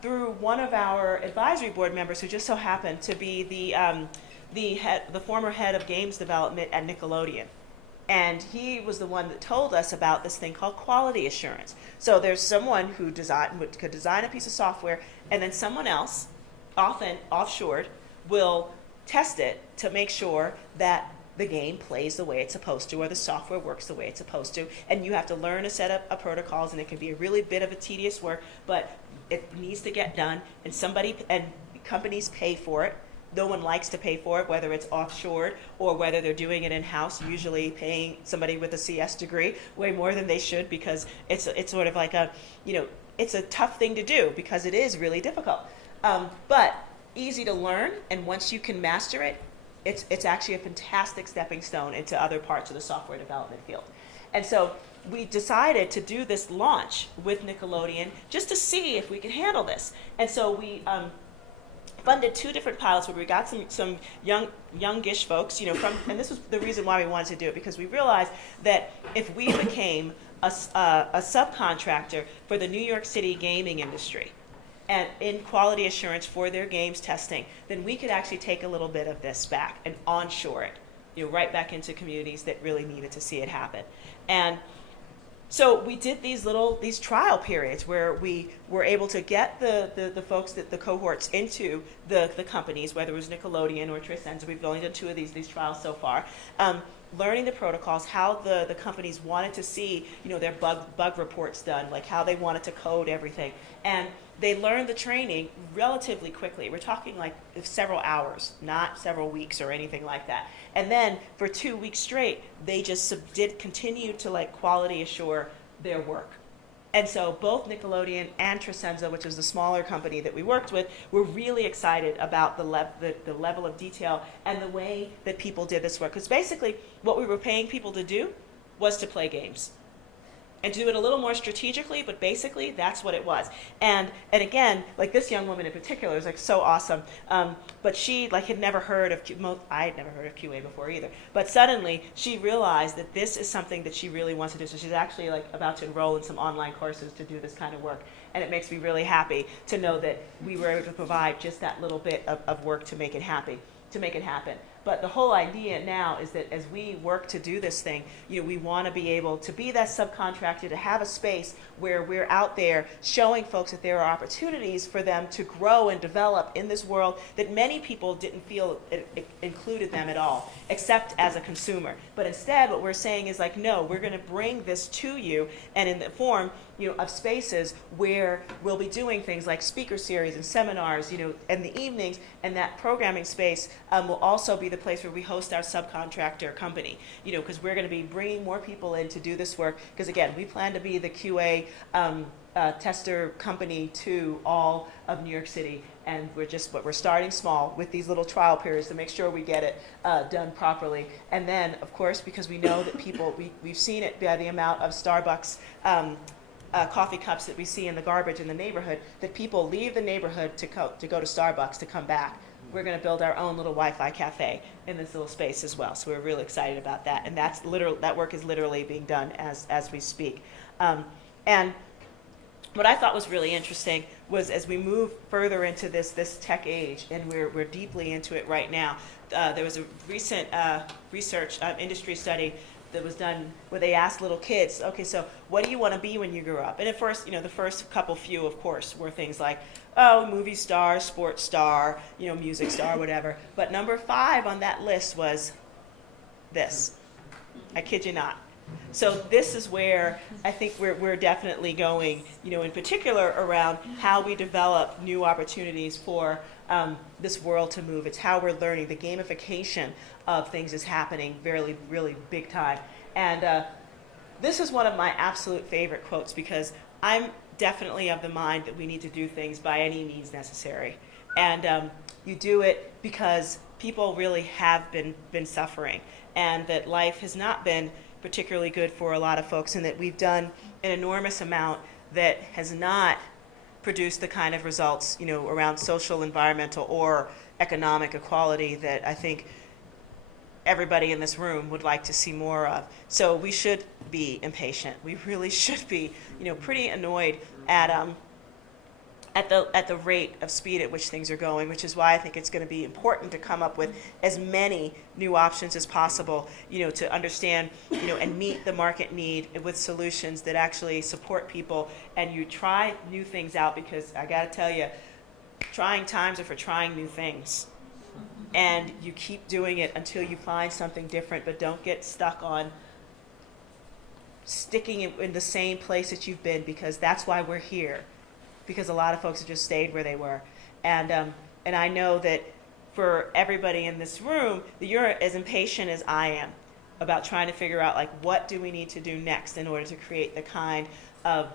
through one of our advisory board members, who just so happened to be the former head of games development at Nickelodeon. And he was the one that told us about this thing called quality assurance. So there's someone who could design a piece of software, and then someone else, often offshored, will test it to make sure that the game plays the way it's supposed to, or the software works the way it's supposed to, and you have to learn a set of protocols, and it can be a really bit of a tedious work, but it needs to get done, and companies pay for it. No one likes to pay for it, whether it's offshore or whether they're doing it in-house, usually paying somebody with a CS degree way more than they should, because it's sort of like it's a tough thing to do because it is really difficult. But easy to learn, and once you can master it, it's actually a fantastic stepping stone into other parts of the software development field. And so we decided to do this launch with Nickelodeon just to see if we could handle this. And so we funded 2 different pilots where we got some youngish folks, and this was the reason why we wanted to do it, because we realized that if we became a subcontractor for the New York City gaming industry, and in quality assurance for their games testing, then we could actually take a little bit of this back and onshore it, right back into communities that really needed to see it happen. And so we did these trial periods where we were able to get the folks, the cohorts into the companies, whether it was Nickelodeon or Streetscaping. We've only done 2 of these trials so far. Learning the protocols, how the companies wanted to see, their bug reports done, like how they wanted to code everything. And they learned the training relatively quickly. We're talking like several hours, not several weeks or anything like that. And then for 2 weeks straight, they just did continue to quality assure their work. And so both Nickelodeon and Streetscaping, which is the smaller company that we worked with, were really excited about the level of detail and the way that people did this work. Because basically what we were paying people to do was to play games. And do it a little more strategically, but basically that's what it was. And again, this young woman in particular is so awesome. But she had never heard of I had never heard of QA before either. But suddenly she realized that this is something that she really wants to do. So she's actually about to enroll in some online courses to do this kind of work. And it makes me really happy to know that we were able to provide just that little bit of work to make it happen. But the whole idea now is that as we work to do this thing, we want to be able to be that subcontractor, to have a space where we're out there showing folks that there are opportunities for them to grow and develop in this world that many people didn't feel it included them at all, except as a consumer. But instead, what we're saying is no, we're going to bring this to you, and in the form of spaces where we'll be doing things like speaker series and seminars, in the evenings, and that programming space will also be the place where we host our subcontractor company, because we're going to be bringing more people in to do this work, because again, we plan to be the QA tester company to all of New York City, and we're starting small with these little trial periods to make sure we get it done properly. And then, of course, because we know that people, we've seen it by the amount of Starbucks coffee cups that we see in the garbage in the neighborhood, that people leave the neighborhood to go to Starbucks to come back. We're going to build our own little Wi-Fi cafe in this little space as well. So we're really excited about that. And that work is literally being done as we speak. And what I thought was really interesting was as we move further into this tech age, and we're deeply into it right now, there was a recent research industry study that was done where they asked little kids, okay, so what do you want to be when you grow up? And at first, the first few, of course, were things like, movie star, sports star, music star, whatever. But number 5 on that list was this. I kid you not. So this is where I think we're definitely going, in particular around how we develop new opportunities for this world to move. It's how we're learning. The gamification of things is happening really, really big time. And this is one of my absolute favorite quotes, because I'm definitely of the mind that we need to do things by any means necessary. And you do it because people really have been suffering, and that life has not been particularly good for a lot of folks, and that we've done an enormous amount that has not produced the kind of results, around social, environmental, or economic equality that I think everybody in this room would like to see more of. So we should be impatient. We really should be, pretty annoyed at the rate of speed at which things are going, which is why I think it's going to be important to come up with as many new options as possible, to understand, and meet the market need with solutions that actually support people. And you try new things out, because I got to tell you, trying times are for trying new things. and you keep doing it until you find something different, but don't get stuck on sticking in the same place that you've been, because that's why we're here, because a lot of folks have just stayed where they were. And I know that for everybody in this room, that you're as impatient as I am about trying to figure out, like, what do we need to do next in order to create the kind of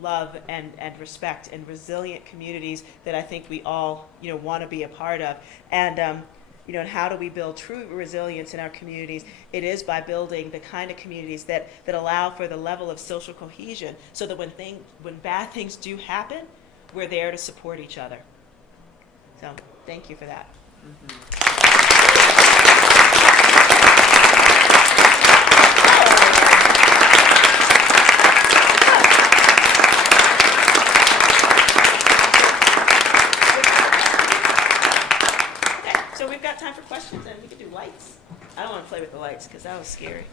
love and respect and resilient communities that I think we all, want to be a part of. And, and how do we build true resilience in our communities? It is by building the kind of communities that allow for the level of social cohesion, so that when bad things do happen, we're there to support each other. So thank you for that. So we've got time for questions, and we can do lights. I don't want to play with the lights because that was scary.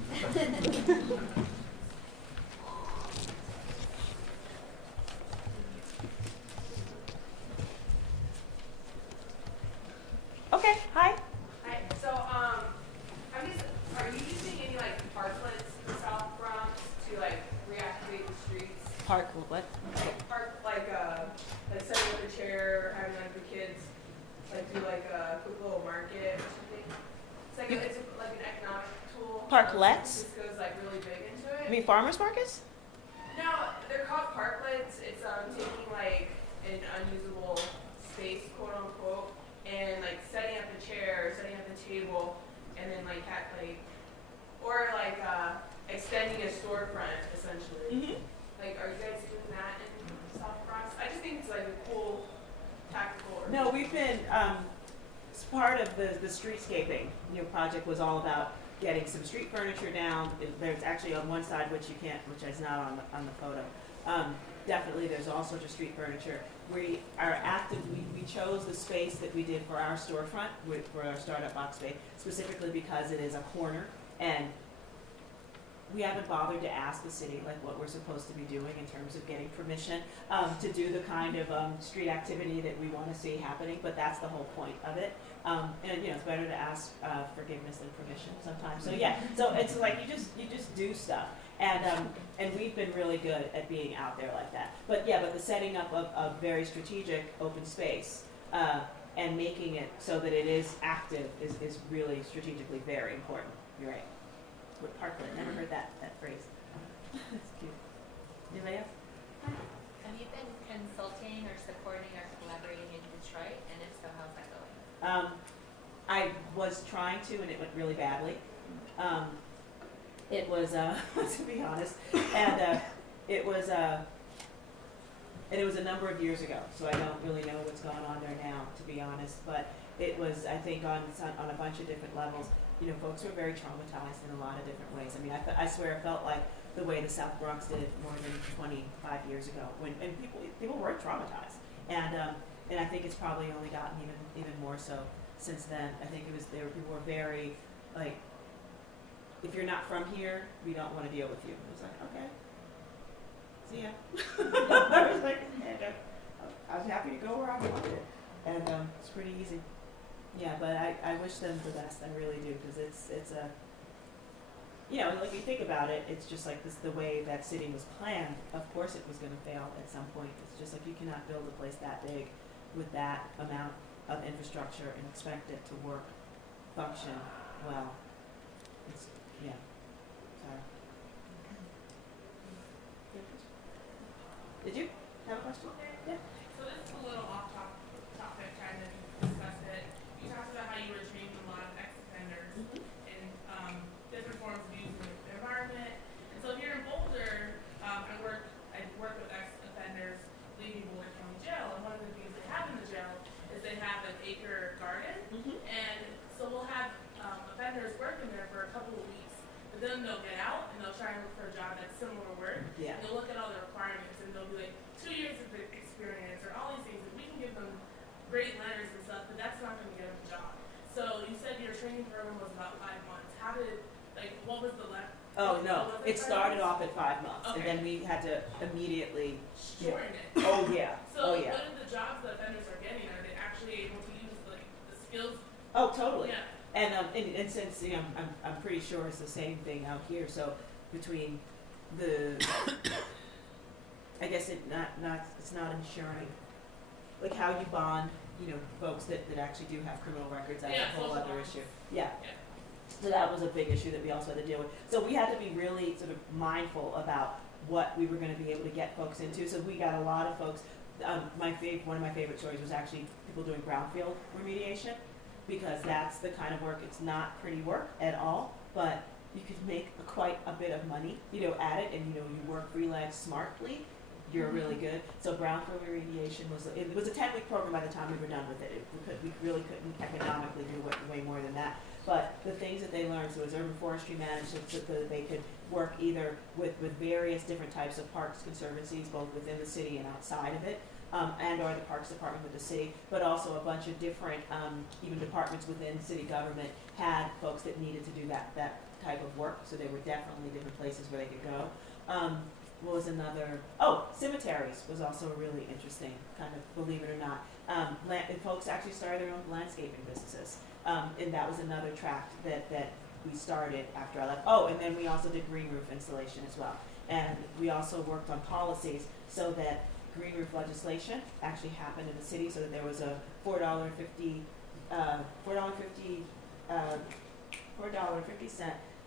Okay, hi. Hi. So, are you using any parklets in South Bronx to reactivate the streets? Park what? Park setting up a chair, having the kids do a quick little market or something. It's an economic tool. Parklets? This goes really big into it. You mean farmers markets? No, they're called parklets. It's taking an unusable space, quote unquote, and setting up a chair, setting up a table, and then extending a storefront essentially. Mm-hmm. Are you guys doing that in South Bronx? I just think it's a cool tactical. No, we've been part of the streetscaping project was all about getting some street furniture down. There's actually on one side which is not on the photo. Definitely, there's all sorts of street furniture. We are active. We chose the space that we did for our storefront, for our startup box space, specifically because it is a corner, and we haven't bothered to ask the city what we're supposed to be doing in terms of getting permission to do the kind of street activity that we want to see happening. But that's the whole point of it. And it's better to ask forgiveness than permission sometimes. So yeah, so it's you just do stuff. And we've been really good at being out there like that. But the setting up of very strategic open space and making it so that it is active is really strategically very important. You're right. With parklet, never heard that phrase. That's cute. Anybody else? Have you been consulting or supporting or collaborating in Detroit? And if so, how's that going? I was trying to, and it went really badly. It was, to be honest, and it was a number of years ago, so I don't really know what's going on there now, to be honest. But it was, I think, on a bunch of different levels. Folks were very traumatized in a lot of different ways. I mean, I swear it felt like the way the South Bronx did it more than 25 years ago, and people were traumatized. And I think it's probably only gotten even more so since then. I think people were very if you're not from here, we don't want to deal with you. It was okay, see ya. I was I was happy to go where I wanted, and it's pretty easy. Yeah, but I wish them the best. I really do, because it's a if you think about it, it's just the way that city was planned. Of course, it was going to fail at some point. It's just you cannot build a place that big with that amount of infrastructure and expect it to work, function well. Sorry. Did you have a question? Yeah. So this is a little off topic, kind of discuss it. You talked about how you were training a lot of ex-offenders in different forms of using the environment. And so here in Boulder, I work with ex-offenders leaving Boulder County Jail, and one of the things they have in the jail is they have an acre garden, and so we'll have offenders working there for a couple of weeks, but then they'll get out and they'll try and look for a job that's similar work. Yeah. And they'll look at all the requirements and they'll be 2 years of experience or all these things, and we can give them great letters and stuff, but that's not going to get them a job. So you said your training program was about 5 months. How did what was the length? Oh no, it started off at 5 months, and then we had to immediately shorten it. Oh yeah. So oh yeah. what are the jobs that offenders are getting? Are they actually able to use the skills? Oh totally. And since, you know, I'm pretty sure it's the same thing out here, so between the, I guess it's not ensuring, like how you bond, you know, folks that actually do have criminal records, that's Yeah, a whole social other bonds. issue. Yeah. Yeah. So that was a big issue that we also had to deal with. So we had to be really sort of mindful about what we were gonna be able to get folks into, so we got a lot of folks, one of my favorite stories was actually people doing brownfield remediation, because that's the kind of work, it's not pretty work at all, but you could make quite a bit of money, you know, at it, and you know, you work freelance smartly, you're really good. So brownfield remediation was a 10-week program by the time we were done with it. We really couldn't economically do way more than that. But the things that they learned, so it was urban forestry management, so that they could work either with various different types of parks conservancies, both within the city and outside of it, and or the Parks Department with the city, but also a bunch of different, even departments within city government had folks that needed to do that type of work, so there were definitely different places where they could go. What was another? Oh, cemeteries was also really interesting, kind of, believe it or not. And folks actually started their own landscaping businesses, and that was another tract that we started after I left. Oh, and then we also did green roof installation as well, and we also worked on policies so that green roof legislation actually happened in the city, so that there was a $4.50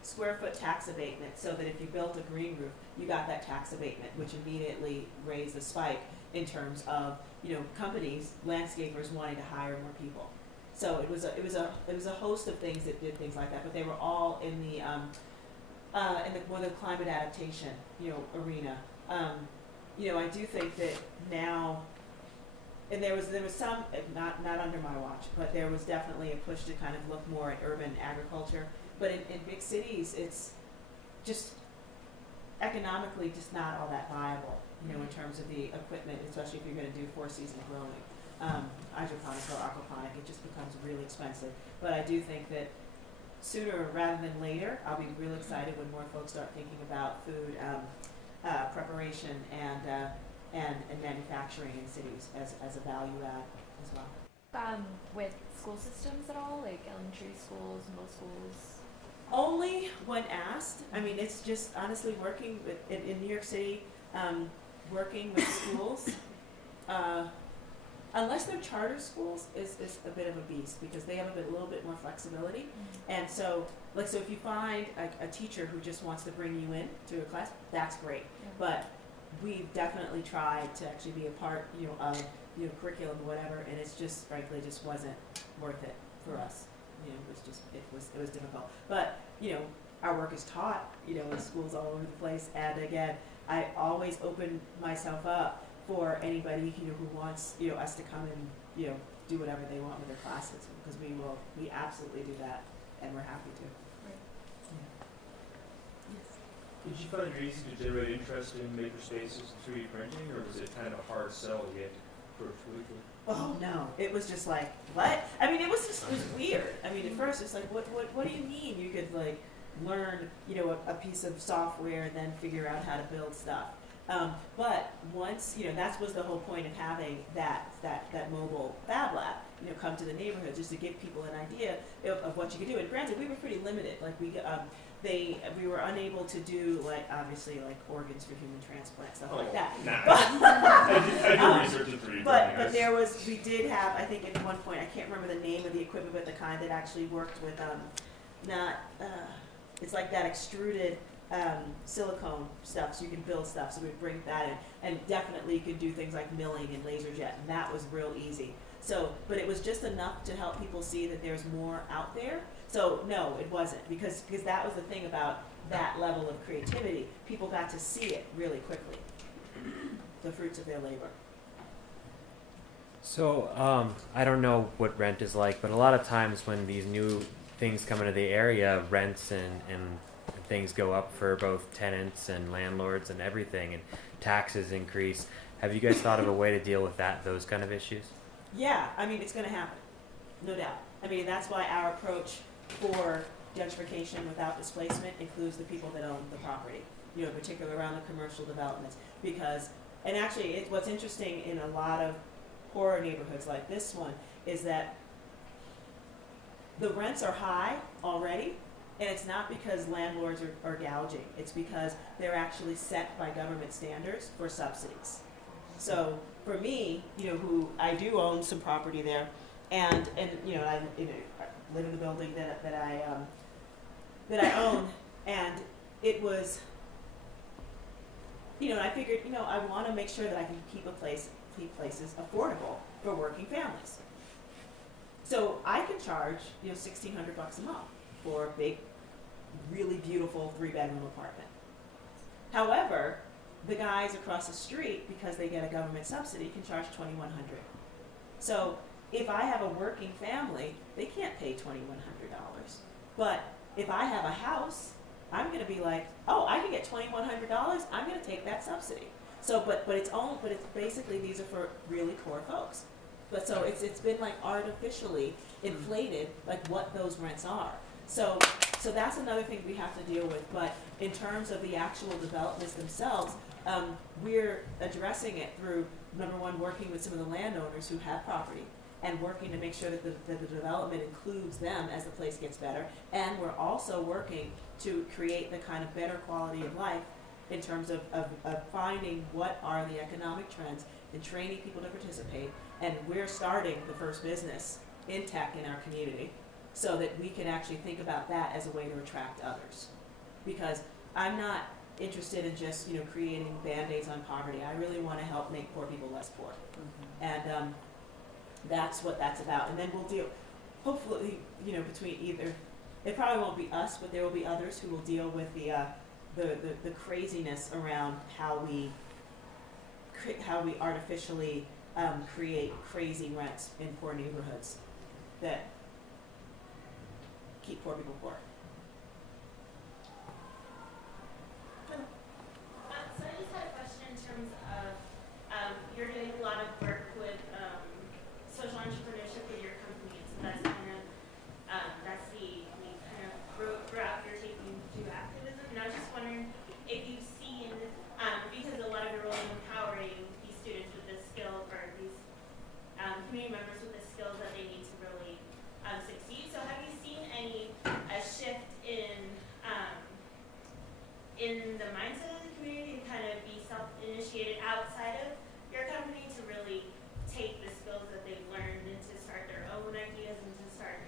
square foot tax abatement, so that if you built a green roof, you got that tax abatement, which immediately raised the spike in terms of, you know, companies, landscapers wanting to hire more people. So it was a host of things that did things like that, but they were all in the more the climate adaptation, you know, arena. You know, I do think that now, and there was some, not under my watch, but there was definitely a push to kind of look more at urban agriculture. But in big cities, it's just economically just not all that viable, you know, in terms of the equipment, especially if you're going to do 4-season growing. Hydroponic or aquaponic, it just becomes really expensive. But I do think that sooner rather than later, I'll be real excited when more folks start thinking about food preparation and manufacturing in cities as a value add as well. With school systems at all, like elementary schools, middle schools? Only when asked. I mean, it's just honestly working in New York City, working with schools, unless they're charter schools, is a bit of a beast, because they have a little bit more flexibility. And so, like, so if you find a teacher who just wants to bring you in to a class, that's great. Yeah. But we've definitely tried to actually be a part, you know, of, you know, curriculum or whatever, and it's just, frankly, just wasn't worth it for us. You know, it was difficult. But, you know, our work is taught, you know, in schools all over the place. And again, I always open myself up for anybody, you know, who wants, you know, us to come and, you know, do whatever they want with their classes, because we absolutely do that, and we're happy to. Right. Yeah. Yes. Did you find it easy to generate interest in makerspaces and 3D printing, or was it kind of a hard sell to get for weekly? Oh no, it was just like, what? I mean, it was weird. I mean, at first it's like, what do you mean you could like learn, you know, a piece of software and then figure out how to build stuff? But once, you know, that was the whole point of having that mobile Fab Lab, you know, come to the neighborhood, just to give people an idea of what you could do. And granted, we were pretty limited. Like we were unable to do, like, obviously, like organs for human transplant, stuff like that. Nah. I do research in 3D But we did have, I think at one point, I can't remember the name of the equipment, but the kind that actually worked with, it's like that extruded silicone stuff, so you can build stuff. So we'd bring that in, and definitely you could do things like milling and laser jet, and that was real easy. So, but it was just enough to help people see that there's more out there. So no, it wasn't, because that was the thing about that level of creativity. People got to see it really quickly, the fruits of their labor. So, I don't know what rent is like, but a lot of times when these new things come into the area, rents and things go up for both tenants and landlords and everything, and taxes increase. Have you guys thought of a way to deal with those kind of issues? Yeah, I mean, it's going to happen, no doubt. I mean, that's why our approach for gentrification without displacement includes the people that own the property, you know, particularly around the commercial developments. Because, and actually, what's interesting in a lot of poorer neighborhoods like this one is that the rents are high already, and it's not because landlords are gouging. It's because they're actually set by government standards for subsidies. So for me, who I do own some property there, and I live in the building that I own, and it was, I figured, I want to make sure that I can keep places affordable for working families. So I can charge, $1,600 a month for a big, really beautiful 3-bedroom apartment. However, the guys across the street, because they get a government subsidy, can charge $2,100. So if I have a working family, they can't pay $2,100. But if I have a house, I'm going to be like, oh, I can get $2,100. I'm going to take that subsidy. So, but it's basically, these are for really poor folks. But so it's been like artificially inflated, like what those rents are. So that's another thing we have to deal with. But in terms of the actual developments themselves, we're addressing it through, number one, working with some of the landowners who have property and working to make sure that the development includes them as the place gets better. And we're also working to create the kind of better quality of life in terms of finding what are the economic trends and training people to participate. And we're starting the first business in tech in our community so that we can actually think about that as a way to attract others. Because I'm not interested in just, creating Band-Aids on poverty. I really want to help make poor people less poor. And that's what that's about. And then we'll deal, hopefully, between either, it probably won't be us, but there will be others who will deal with the craziness around how we artificially create crazy rents in poor neighborhoods that keep poor people poor. So I just had a question in terms of you're doing a lot of work with social entrepreneurship with your company, so that's kind of that's the kind of route you're taking to activism. And I was just wondering if you've seen because a lot of you're really empowering these students with this skill or these community members with the skills that they need to really succeed. So have you seen a shift in the mindset of the community to kind of be self-initiated outside of your company to really take the skills that they've learned and to start their own ideas and to start,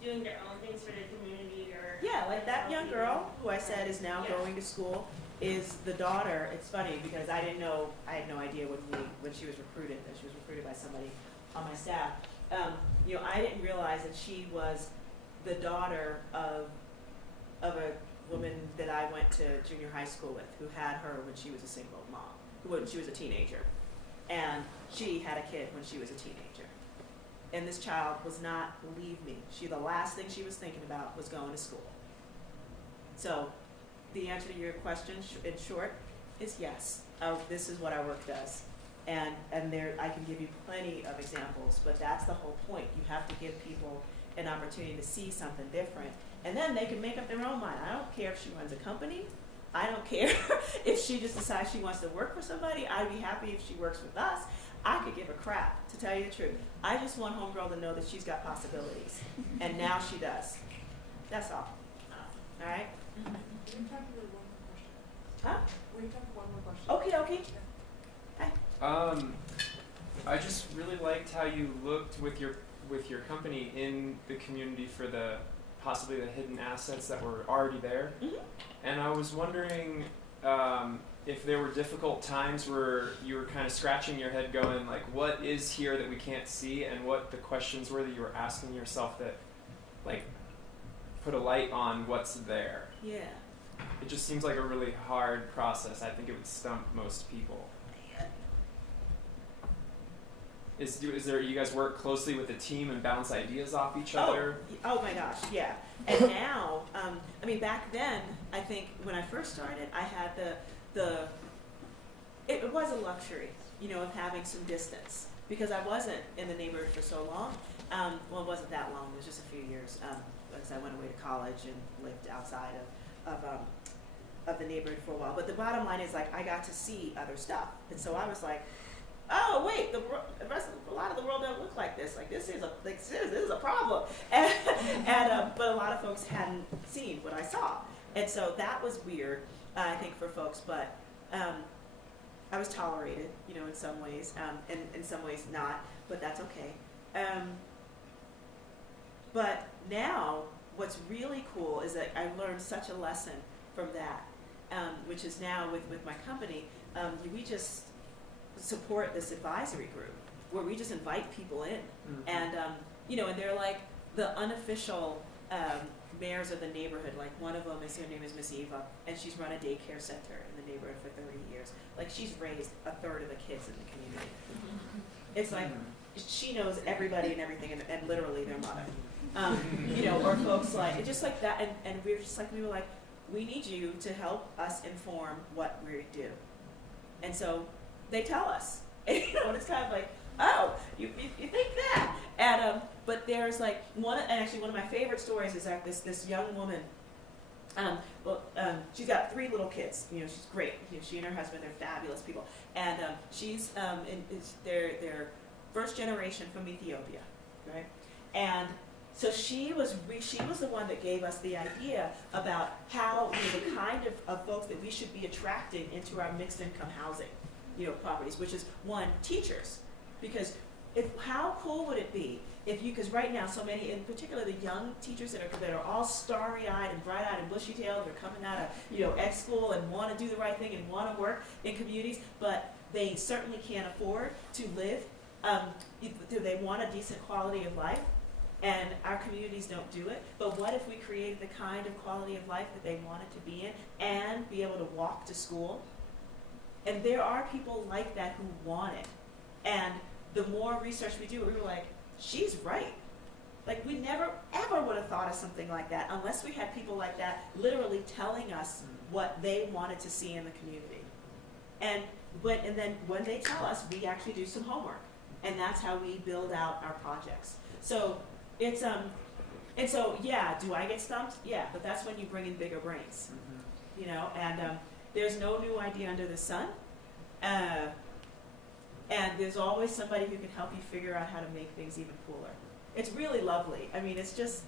doing their own things for the community or like that young girl who I said is now going to school is the daughter. It's funny because I had no idea when she was recruited, that she was recruited by somebody on my staff. I didn't realize that she was the daughter of a woman that I went to junior high school with, who had her when she was a single mom, when she was a teenager. And she had a kid when she was a teenager. And this child was not, believe me, the last thing she was thinking about was going to school. So the answer to your question, in short, is yes. This is what our work does. And there, I can give you plenty of examples, but that's the whole point. You have to give people an opportunity to see something different. And then they can make up their own mind. I don't care if she runs a company. I don't care if she just decides she wants to work for somebody. I'd be happy if she works with us. I could give a crap, to tell you the truth. I just want homegirl to know that she's got possibilities. And now she does. That's all. All right? We have time for one more question. Huh? We have time for one more question. Okay. I just really liked how you looked with your company in the community for the possibly the hidden assets that were already there. Mm-hmm. And I was wondering if there were difficult times where you were kind of scratching your head going like, what is here that we can't see, and what the questions were that you were asking yourself that like put a light on what's there. Yeah. It just seems like a really hard process. I think it would stump most people. Is there, you guys work closely with the team and bounce ideas off each other? Oh my gosh, yeah. And now, back then, I think when I first started, I had it was a luxury, of having some distance, because I wasn't in the neighborhood for so long. Well, it wasn't that long, it was just a few years, because I went away to college and lived outside of the neighborhood for a while. But the bottom line is, like, I got to see other stuff. And so I was like, oh wait, the rest of a lot of the world don't look like this. Like this is a problem. And but a lot of folks hadn't seen what I saw, and so that was weird, I think, for folks. But I was tolerated, you know, in some ways, and in some ways not. But that's okay. But now, what's really cool is that I learned such a lesson from that, which is now with my company, we just support this advisory group where we just invite people in, and you know, and they're like the unofficial mayors of the neighborhood. Like one of them is, her name is Miss Eva, and she's run a daycare center in the neighborhood for 30 years. Like she's raised a third of the kids in the community. It's like she knows everybody and everything, and literally their mother. You know, or folks like, just like that, and we were like, we need you to help us inform what we do. And so they tell us, and, you know, and it's kind of like, oh, you think that? And but there's like actually one of my favorite stories is that this young woman, she's got 3 little kids. You know, she's great. You know, she and her husband, they're fabulous people, and she's they're first generation from Ethiopia, right? And so she was the one that gave us the idea about how, you know, the kind of folks that we should be attracting into our mixed income housing, you know, properties, which is one, teachers, because how cool would it be if you, because right now so many, in particular the young teachers that are all starry-eyed and bright-eyed and bushy-tailed, they're coming out of, you know, ed school and want to do the right thing and want to work in communities, but they certainly can't afford to live. They want a decent quality of life, and our communities don't do it. But what if we created the kind of quality of life that they wanted to be in and be able to walk to school? And there are people like that who want it. And the more research we do, we were like, she's right. Like, we never, ever would have thought of something like that unless we had people like that literally telling us what they wanted to see in the community. And then when they tell us, we actually do some homework. And that's how we build out our projects. So it's, and so, yeah, do I get stumped? Yeah, but that's when you bring in bigger brains, you know, and there's no new idea under the sun. And there's always somebody who can help you figure out how to make things even cooler. It's really lovely. I mean, it's just,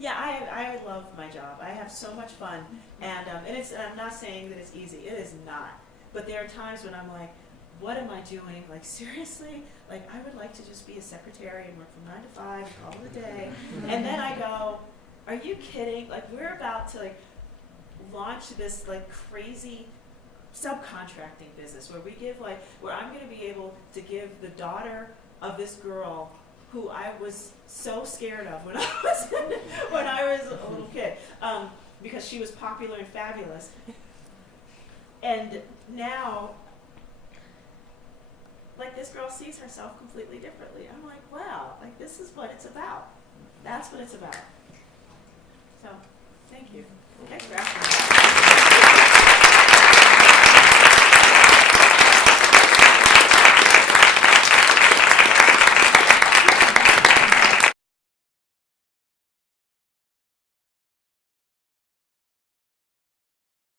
yeah, I love my job. I have so much fun, and I'm not saying that it's easy. It is not. But there are times when I'm like, what am I doing? Like, seriously? Like, I would like to just be a secretary and work from 9 to 5 and call it a day. And then I go, are you kidding? Like, we're about to like launch this like crazy subcontracting business where we give where I'm going to be able to give the daughter of this girl who I was so scared of when I was a little kid, because she was popular and fabulous. And now, like, this girl sees herself completely differently. I'm like, wow, like, this is what it's about. That's what it's about. So, thank you. Thanks for